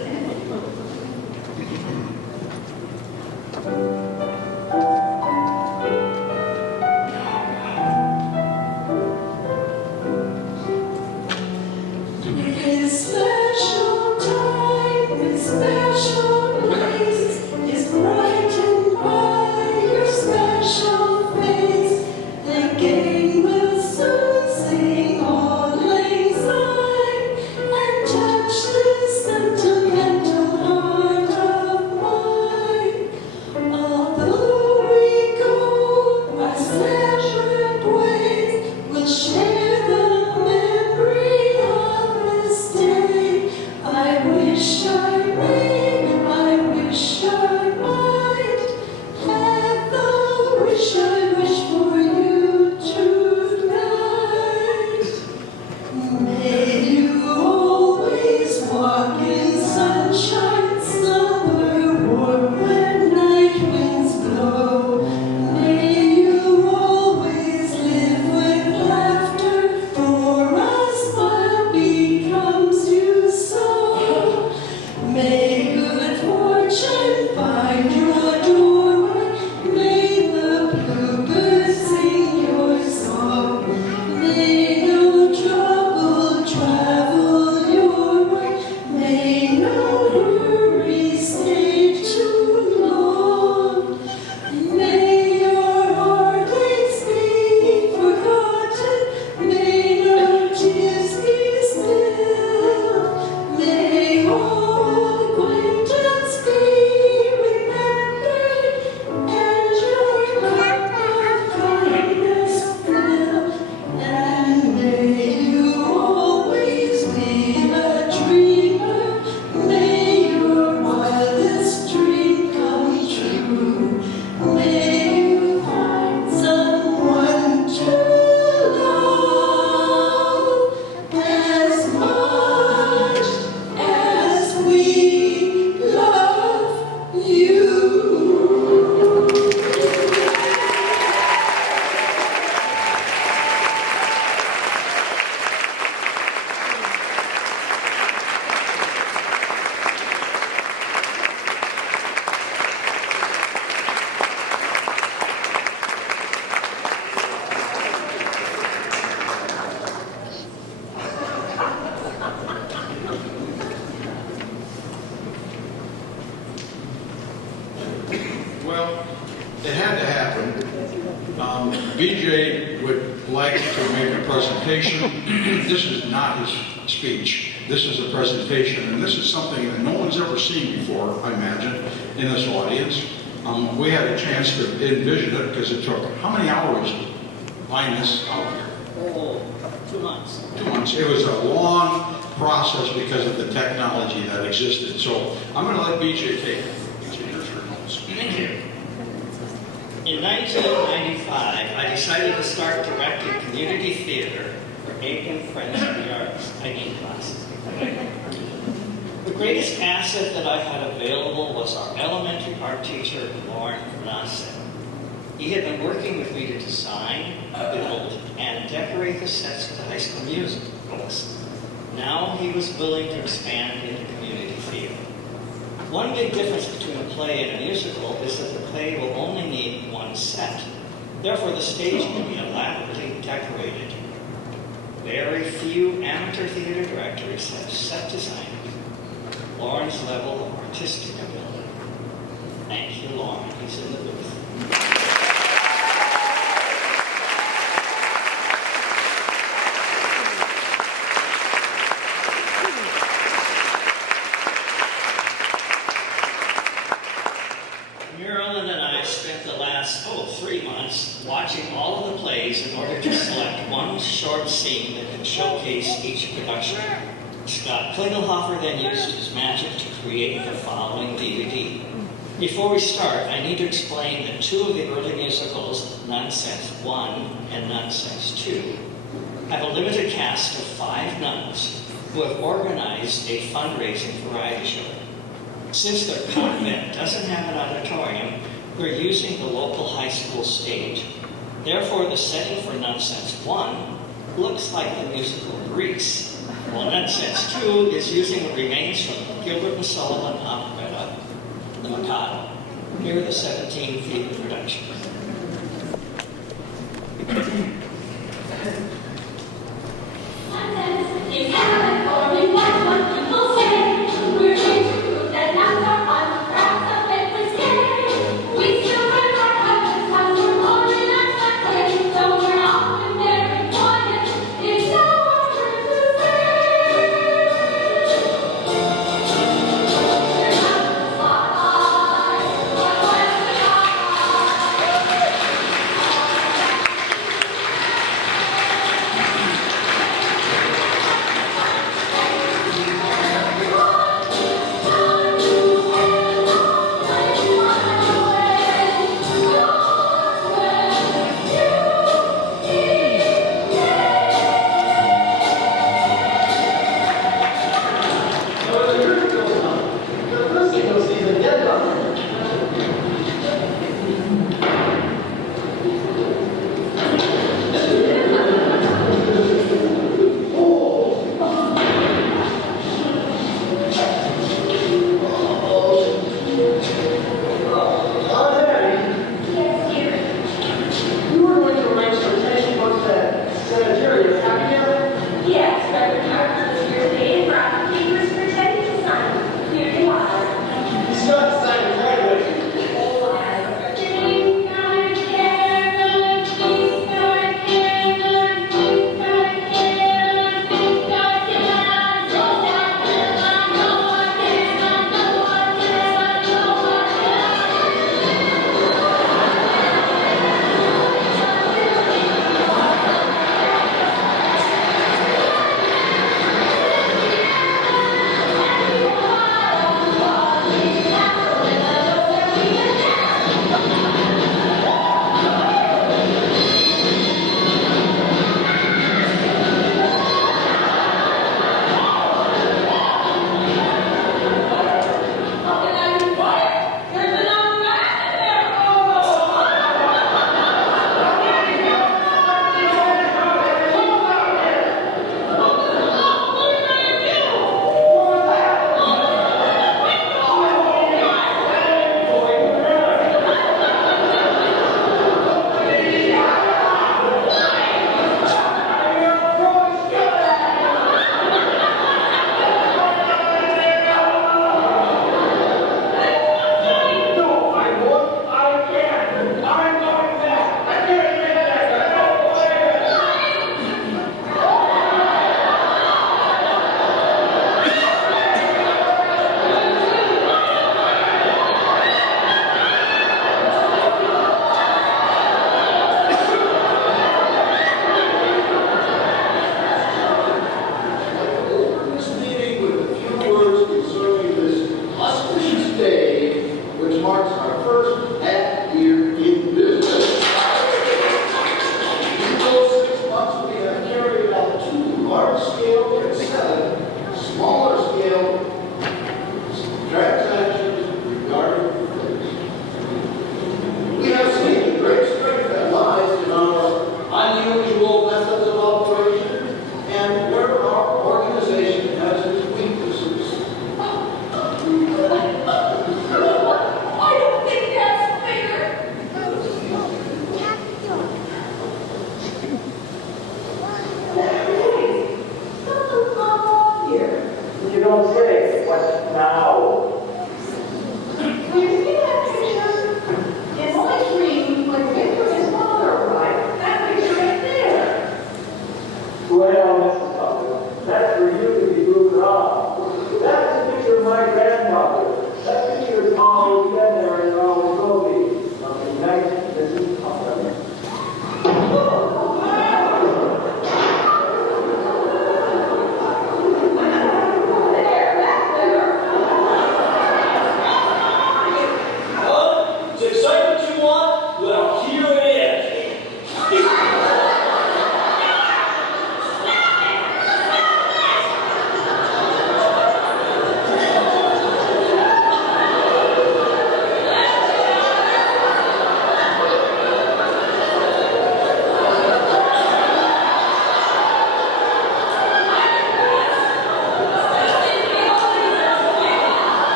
Well, it had to happen. BJ would like to make a presentation. This is not his speech. This is a presentation, and this is something that no one's ever seen before, I imagine, in this audience. We had a chance to envision it because it took how many hours to line this out here? Oh, 2 months. 2 months. It was a long process because of the technology that existed. So I'm going to let BJ take it. BJ, here's your notes. Thank you. In 1995, I decided to start directing community theater for Aitkin Friends of the Arts. I need classes. The greatest asset that I had available was our elementary art teacher, Lauren Fernandez. He had been working with me to design, build, and decorate the sets of the high school musicals. Now he was willing to expand into community theater. One big difference between a play and a musical is that the play will only need one set. Therefore, the stage can be elaborately decorated. Very few amateur theater directors have set design Lauren's level of artistic ability. Thank you, Lauren. He's in the booth. Marilyn and I spent the last, 3 months watching all of the plays in order to select one short scene that could showcase each production. Scott Klingelhofer then used his magic to create the following DVD. Before we start, I need to explain that 2 of the early musicals, Nonsense 1 and Nonsense 2, have a limited cast of 5 nuns who have organized a fundraising variety show. Since their convent doesn't have an auditorium, we're using the local high school stage. Therefore, the setting for Nonsense 1 looks like the musical Grease, while Nonsense 2 is using the remains from the Gilbert and Sullivan operetta, The Mikado. Here are the 17 theater productions.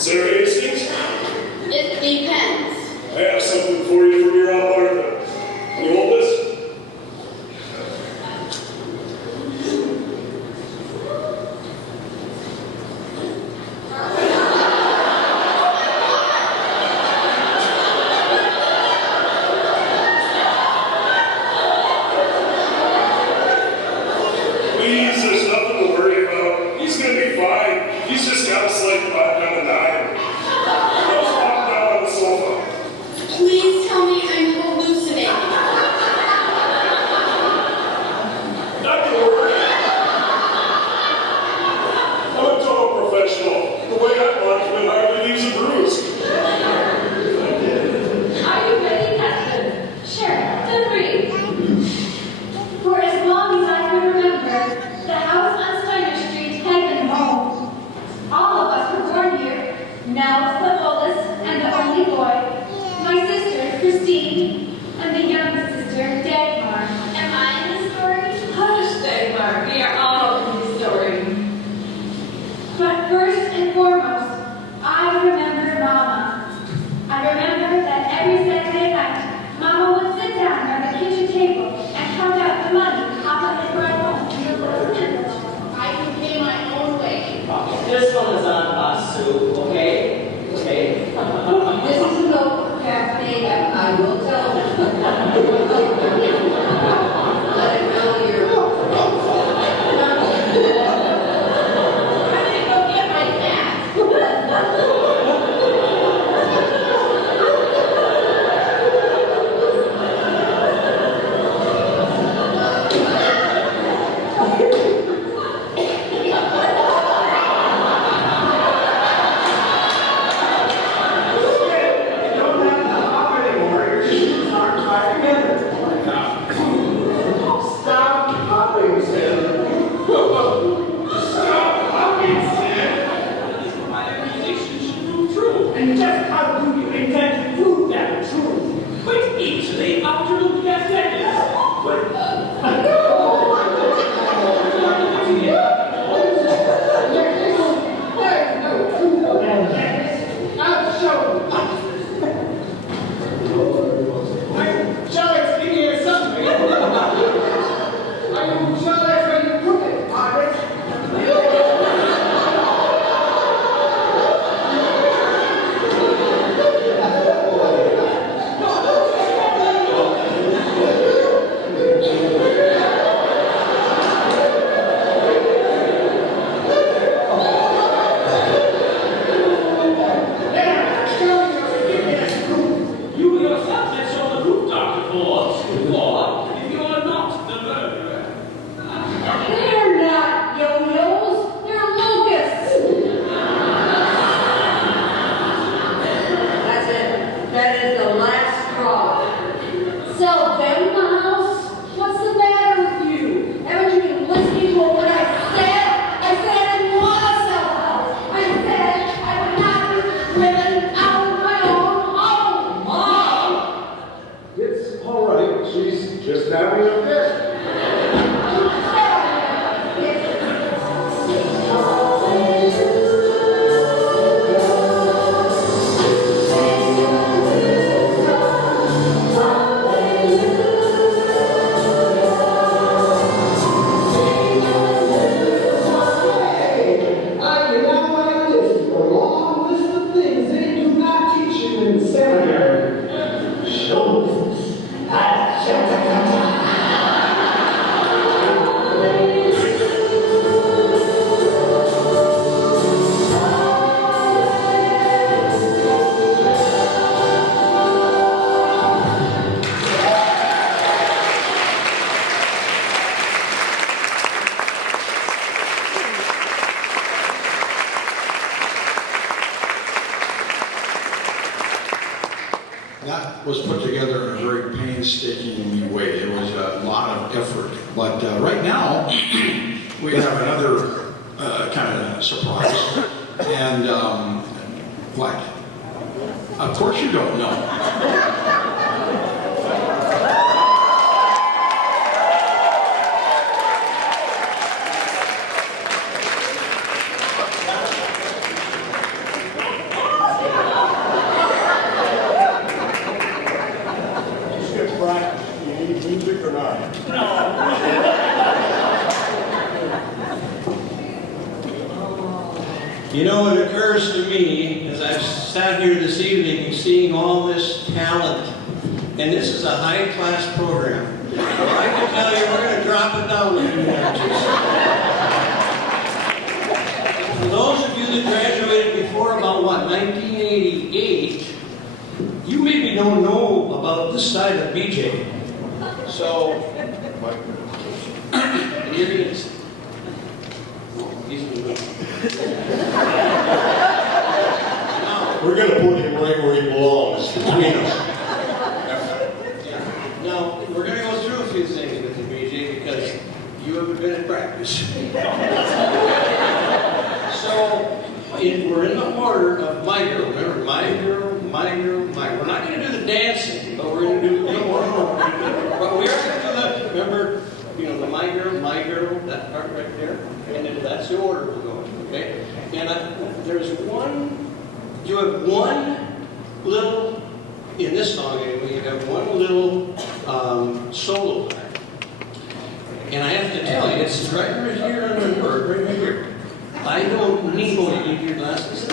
Sarah Hastings, It depends. I have something for you from your Aunt Martha. Can you hold this? Please, there's nothing to worry about. He's gonna be fine. He's just got a slight butt on a dime. Just walk down on the sofa. Please tell me I'm hallucinating. Not to worry. I'm a total professional. The way I walk, it hardly leaves a bruise. Are you ready, Captain? Sure, feel free. For as long as I can remember, the house on Steiner Street had been home. All of us were born here. Nels, the oldest and the only boy. My sister, Christine, and the younger sister, Dagmar. Am I in the story? Hush, Dagmar. We are all in the story. But first and foremost, I remember Mama. I remember that every Saturday night, Mama would sit down by the kitchen table and count out the money Papa had brought home in the little envelope. I can pay my own way. This one is on us, Sue, okay? Okay. This is a local cafe, and I will tell them. Let it know you're. I'm gonna go get my cat. And just how do you intend to prove that true? Quite easily after looking at Dennis. You yourself said so the proof, Dr. Forbes. Or, if you are not the murderer. They're not yo-yos, they're locusts. That's it. That is the last straw. Sell them the house? What's the matter with you? Haven't you been listening to what I said? I said I didn't want to sell the house. I said I would not be driven out of my own home. Mom! It's all right. She's just having a fit. I can now my list, a long list of things they do not teach you in the seminary. Show business. That was put together in a very painstaking way. It was a lot of effort. But right now, we have another kind of surprise. And what? Of course you don't know. You know, it occurs to me as I've sat here this evening seeing all this talent, and this is a high-class program. Well, I can tell you we're going to drop it down a few notches. For those of you that graduated before about, 1988, you maybe don't know about this side of BJ. So, here he is. He's in the middle. We're going to put him right where he belongs, between us. Now, we're going to go through a few things with you, BJ, because you haven't been in practice. So, we're in the order of my girl. Remember, my girl, my girl, my girl. We're not going to do the dancing, but we're going to do, but we are going to do the, remember, you know, the my girl, that part right there. And then that's the order we're going, okay? And there's one, you have one little, in this song anyway, you have one little solo part. And I have to tell you, it's right here on the word, right here. I don't need your glasses. I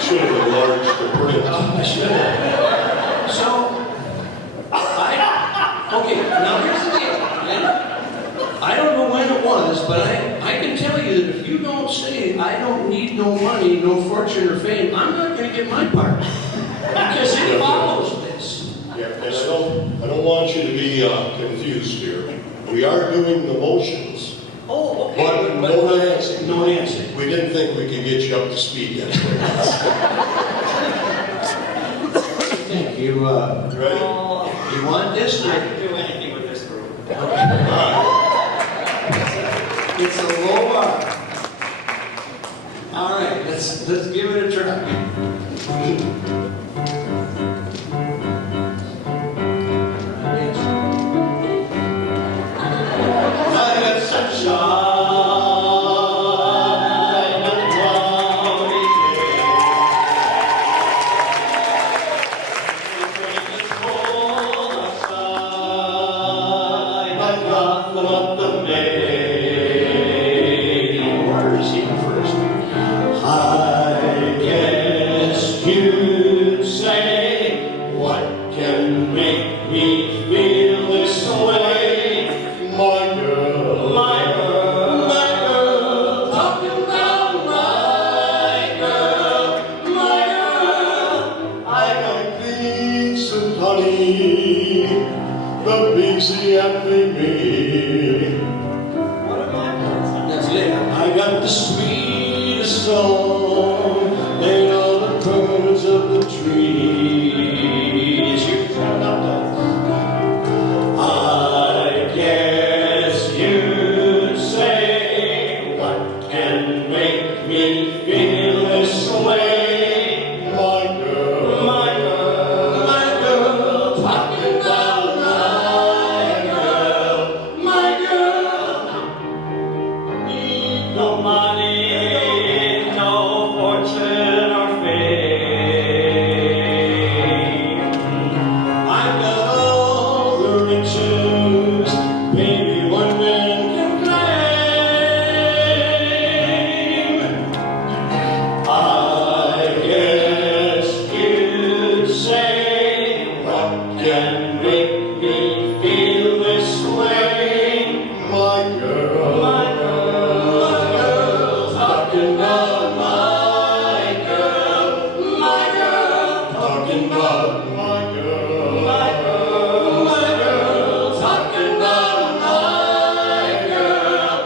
should have enlarged the print. I should have. So, okay, now here's the deal. I don't know when it was, but I can tell you that if you don't say, I don't need no money, no fortune or fame, I'm not going to get my part. Because it follows this. Yeah, and I don't want you to be confused here. We are doing the motions. Oh, okay. But no dancing. No dancing. We didn't think we could get you up to speed yet. Thank you. Ready? You want this? I can do anything with this group. Okay. All right. It's a low bar. All right, let's give it a try. I got sunshine. That's it. I got the sweetest song and all the birds of the trees. You count up that. I guess you'd say, what can make me feel this way? My girl, my girl, my girl, talking about my girl. Need no money, no fortune or fame. I've got all the riches, baby, one man can claim. I guess you'd say, what can make me feel this way? My girl, my girl, my girl, talking about my girl, talking about my girl, my girl, talking about my girl,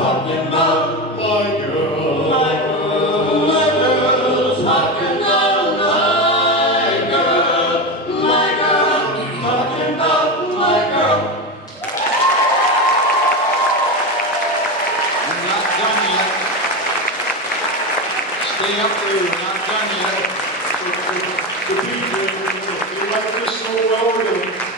talking about my girl, my girl, talking about my girl, talking about my girl. We're not done yet. Stay up there, we're not done yet. The DJ, you like this so well,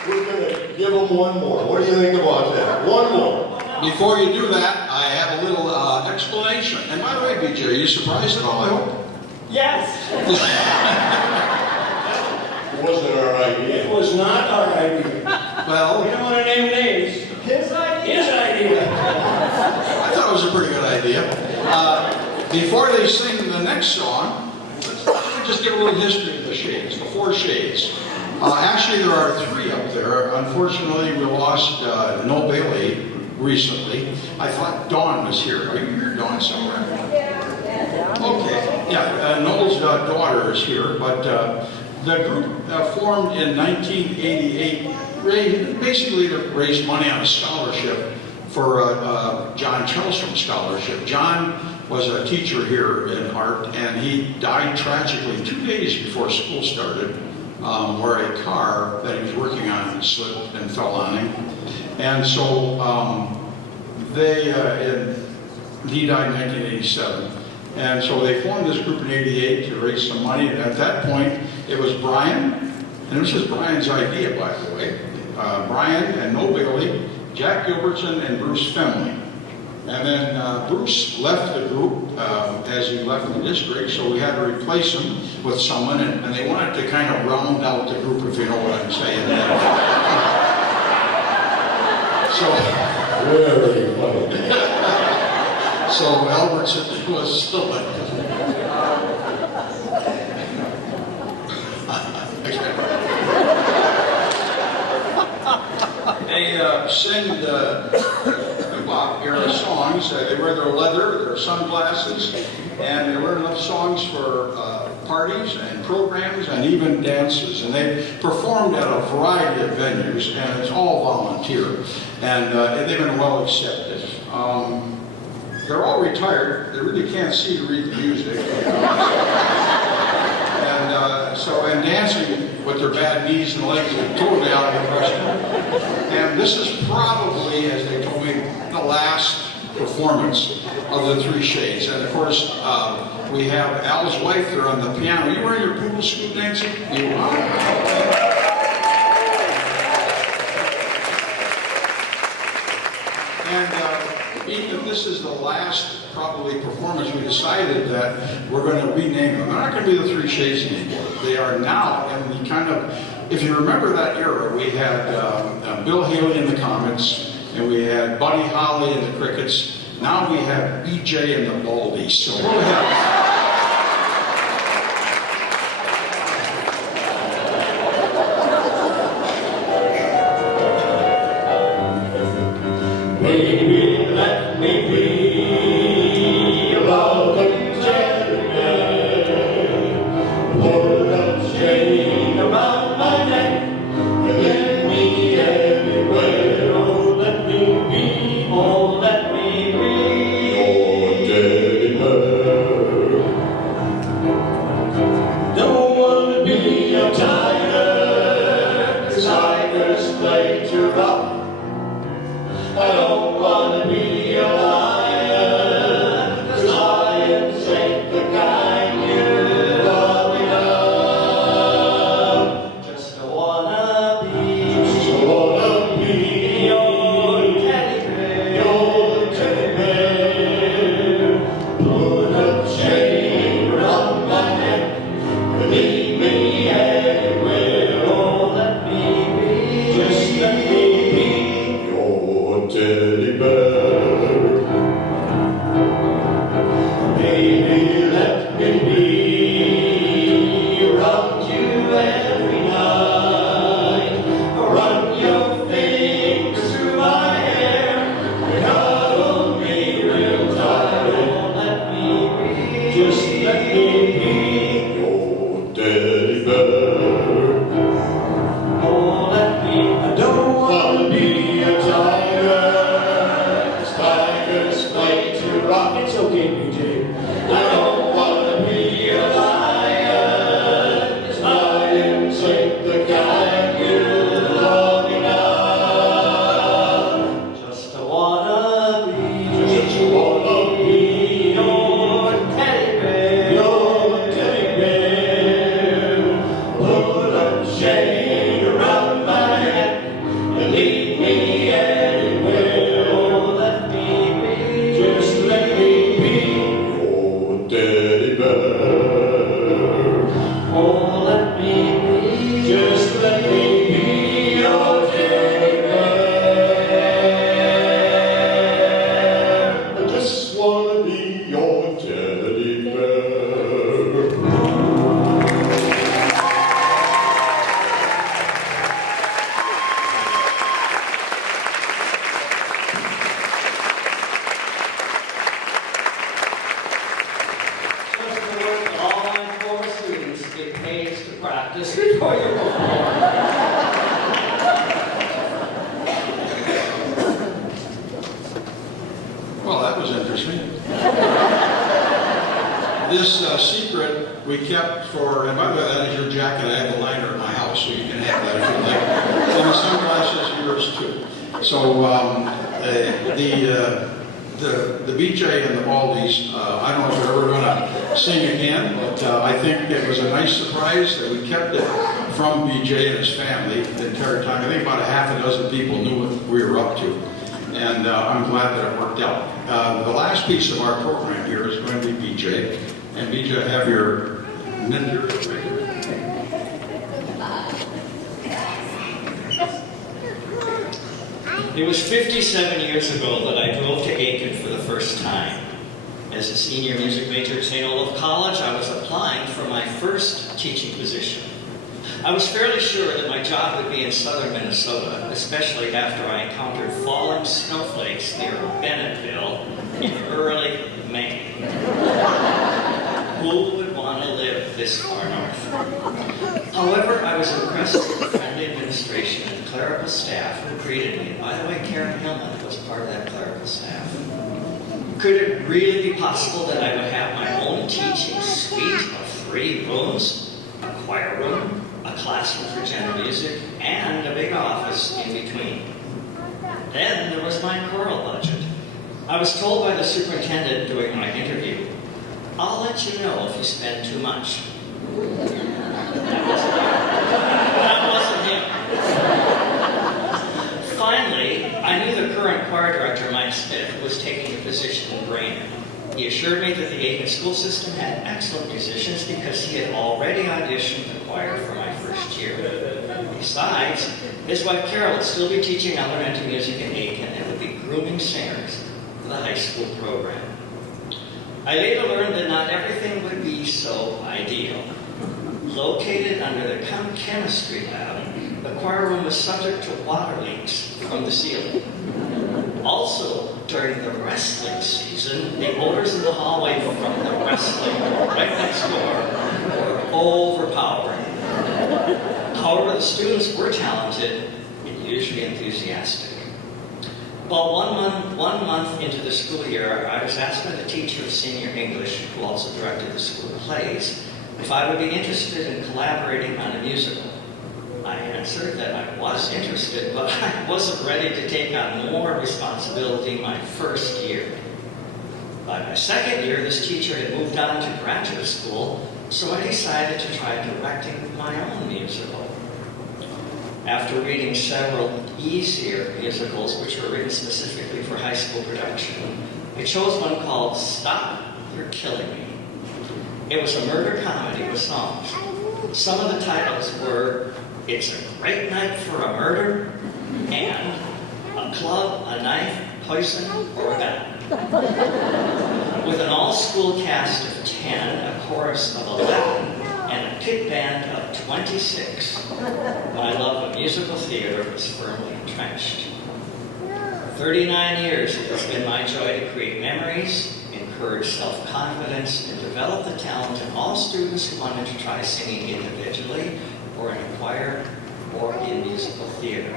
we're gonna give them one more. What do you think about that? One more. Before you do that, I have a little explanation. And by the way, BJ, are you surprised at all, I hope? Yes. It wasn't our idea. It was not our idea. Well, We don't want to name names. His idea. His idea. I was a pretty good idea. Before they sing the next song, let's just give a little history of the shades, the 4 shades. Actually, there are 3 up there. Unfortunately, we lost Noel Bailey recently. I thought Dawn was here. Are you here, Dawn, somewhere? Okay. Yeah, Noel's daughter is here, but the group formed in 1988 basically to raise money on a scholarship for John Chelstrom Scholarship. John was a teacher here in art, and he died tragically 2 days before school started, where a car that he was working on slipped and fell on him. And so he died in 1987. And so they formed this group in 88 to raise some money. And at that point, it was Bryan, and this was Bryan's idea, by the way. Bryan and Noel Bailey, Jack Gilbertson, and Bruce Femley. And then Bruce left the group as he left the district, so we had to replace him with someone, and they wanted to kind of round out the group, if you know what I'm saying. So, very funny. So Albertson was selected. They sing the bebop era songs. They wear their leather, their sunglasses, and they learn enough songs for parties and programs and even dances. And they've performed at a variety of venues, and it's all volunteer. And they've been well accepted. They're all retired. They really can't see to read the music. And dancing with their bad knees and legs is totally out of the question. And this is probably, as they told me, the last performance of the 3 shades. And of course, we have Al's wife there on the piano. Are you wearing your poodle scoop, Nancy? You are. And even if this is the last probably performance, we decided that we're going to rename them. They're not going to be the 3 shades anymore. They are now, and we kind of, if you remember that era, we had Bill Haley in the Comets, and we had Buddy Holly in the Crickets. Now we have BJ and the Baldies. So we'll have... Baby, let me be a loving gentleman. Put a chain around my neck and let me everywhere. Oh, let me be, oh, let me be your teddy bear. Don't want to be a tiger, 'cause tigers play too rough. I don't want to be a lion, 'cause lions ain't the kind you love enough. Just wanna be your teddy bear. Put a chain around my neck and lead me anywhere. Oh, let me be, just let me be your teddy bear. Baby, let me be around you every night. Run your fingers through my hair and cuddle me real tight. Oh, let me be, just let me be your teddy bear. Oh, let me, I don't want to be a tiger, 'cause tigers play too rough. It's okay, BJ. I don't want to be a lion, 'cause lions ain't the kind you love enough. Just wanna be your teddy bear. Your teddy bear. Put a chain around my neck and lead me anywhere. Oh, let me be, just let me be your teddy bear. Oh, let me be, just let me be your teddy bear. Just that was interesting. This secret we kept for, and by the way, that is your jacket. I have a liner at my house, so you can have that if you'd like. And the sunglasses, yours too. So the BJ and the Baldies, I don't know if they're ever going to sing again, but I think it was a nice surprise that we kept it from BJ and his family the entire time. I think about a half a dozen people knew what we were up to, and I'm glad that it worked out. The last piece of our program here is going to be BJ, and BJ, have your knitted. It was 57 years ago that I drove to Aitkin for the first time. As a senior music major at St. Olaf College, I was applying for my first teaching position. I was fairly sure that my job would be in southern Minnesota, especially after I encountered falling snowflakes near Bennetville in early May. Who would want to live this far north? However, I was impressed with the friendly administration and clerical staff who greeted me. By the way, Karen Hillman was part of that clerical staff. Could it really be possible that I would have my own teaching suite of 3 rooms, a choir room, a classroom for general music, and a big office in between? Then there was my choral budget. I was told by the superintendent during my interview, "I'll let you know if you spend too much." That wasn't him. Finally, I knew the current choir director, Mike Smith, was taking a position in Bryan. He assured me that the Aitkin school system had excellent musicians because he had already auditioned the choir for my first year. Besides, his wife Carol would still be teaching elementary music in Aitkin and would be grooming singers for the high school program. I later learned that not everything would be so ideal. Located under the chemistry lab, the choir room was subject to water leaks from the ceiling. Also, during the wrestling season, the odors in the hallway from the wrestling right next door were overpowering. However, the students were talented and usually enthusiastic. Well, one month into the school year, I was asked by the teacher of senior English, who also directed the school plays, if I would be interested in collaborating on a musical. I answered that I was interested, but I wasn't ready to take on more responsibility my first year. By my second year, this teacher had moved on to graduate school, so I decided to try directing my own musical. After reading several easier musicals, which were written specifically for high school production, I chose one called Stop, You're Killing Me. It was a murder comedy with songs. Some of the titles were It's a Great Night for a Murder, and A Club, a Knife, Poison, or a Gun. With an all-school cast of 10, a chorus of 11, and a pit band of 26, my love of musical theater was firmly entrenched. For 39 years, it has been my joy to create memories, encourage self-confidence, and develop the talent in all students who wanted to try singing individually, or in a choir, or in musical theater.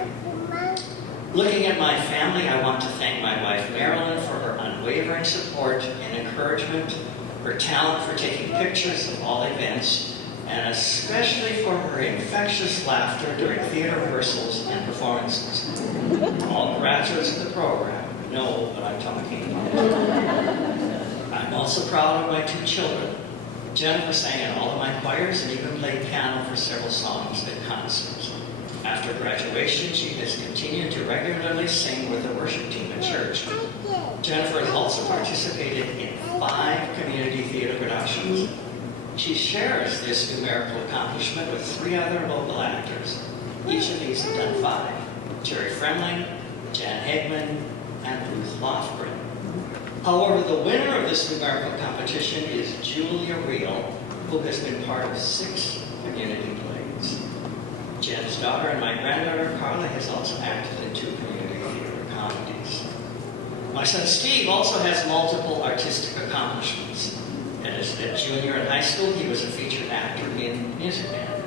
Looking at my family, I want to thank my wife Marilyn for her unwavering support and encouragement, her talent for taking pictures of all events, and especially for her infectious laughter during theater rehearsals and performances. All graduates of the program know what I'm talking about. I'm also proud of my 2 children. Jennifer sang in all of my choirs and even played piano for several songs at concerts. After graduation, she has continued to regularly sing with the worship team at church. Jennifer has also participated in 5 community theater productions. She shares this numerical accomplishment with 3 other local actors. Each of these have done 5. Jerry Fremling, Jan Hegman, and Ruth Lofgren. However, the winner of this numerical competition is Julia Reel, who has been part of 6 community plays. Jen's daughter and my granddaughter Carla has also acted in 2 community theater comedies. My son Steve also has multiple artistic accomplishments. At junior in high school, he was a featured actor in Music Man.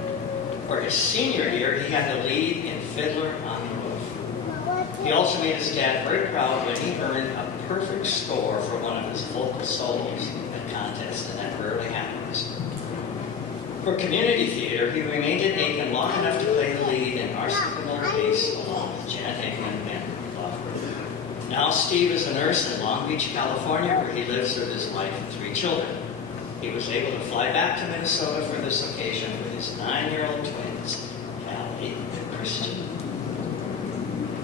For his senior year, he had the lead in Fiddler on the Roof. He also made his dad very proud when he earned a perfect score for one of his vocal solos in a contest, and that rarely happens. For community theater, he remained in Aitkin long enough to play the lead in Arsenic and Old Base along with Janet Hickman and Bufford. Now Steve is a nurse in Long Beach, California, where he lives with his wife and 3 children. He was able to fly back to Minnesota for this occasion with his 9-year-old twins, Allie and Christian.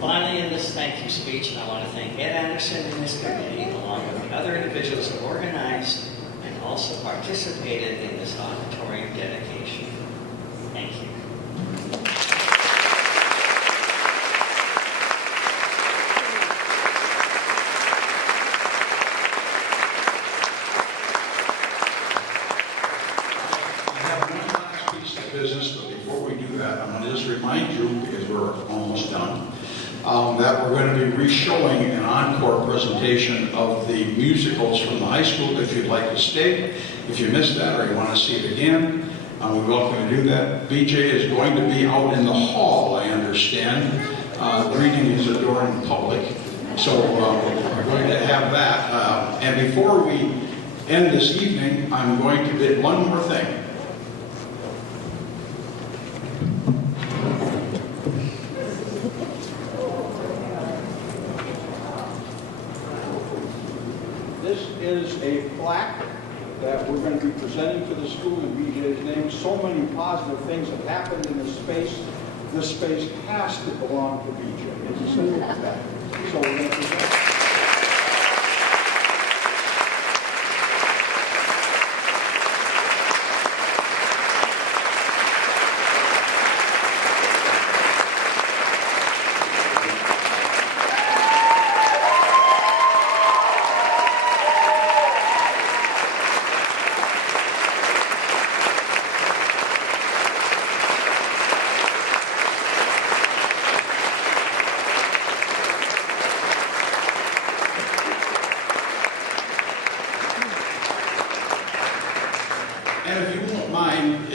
Finally, in this thank you speech, I want to thank Ed Anderson and his committee, along with the other individuals who organized and also participated in this auditorium dedication. Thank you. Business, but before we do that, I'm going to just remind you, because we're almost done, that we're going to be re-showing an encore presentation of the musicals from the high school. If you'd like to stay, if you missed that or you want to see it again, we welcome you to do that. BJ is going to be out in the hall, I understand, greeting his adoring public. So we're going to have that. And before we end this evening, I'm going to bid one more thing. This is a plaque that we're going to be presenting to the school in BJ's name. So many positive things have happened in this space. This space has to belong to BJ. It's as simple as that. So we're going to present. And if you won't mind,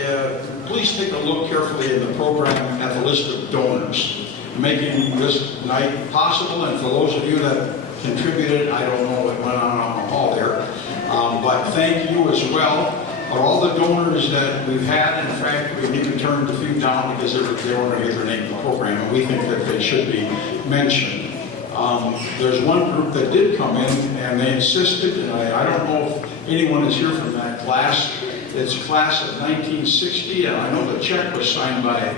please take a look carefully in the program at the list of donors making this night possible. And for those of you that contributed, I don't know what went on the hall there, but thank you as well. For all the donors that we've had, in fact, we even turned a few down because they weren't going to get their name in the program, and we think that they should be mentioned. There's one group that did come in, and they insisted, and I don't know if anyone is here from that class. It's class of 1960, and I know the check was signed by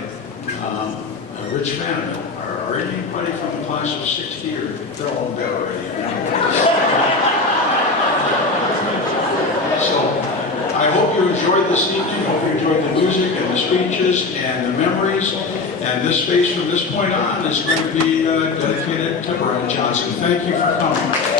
Rich Vanderbilt. Are anybody from the class of 60, or they're all dead already? So I hope you enjoyed this evening. I hope you enjoyed the music and the speeches and the memories. And this space from this point on is going to be dedicated to Bryan Johnson. Thank you for coming.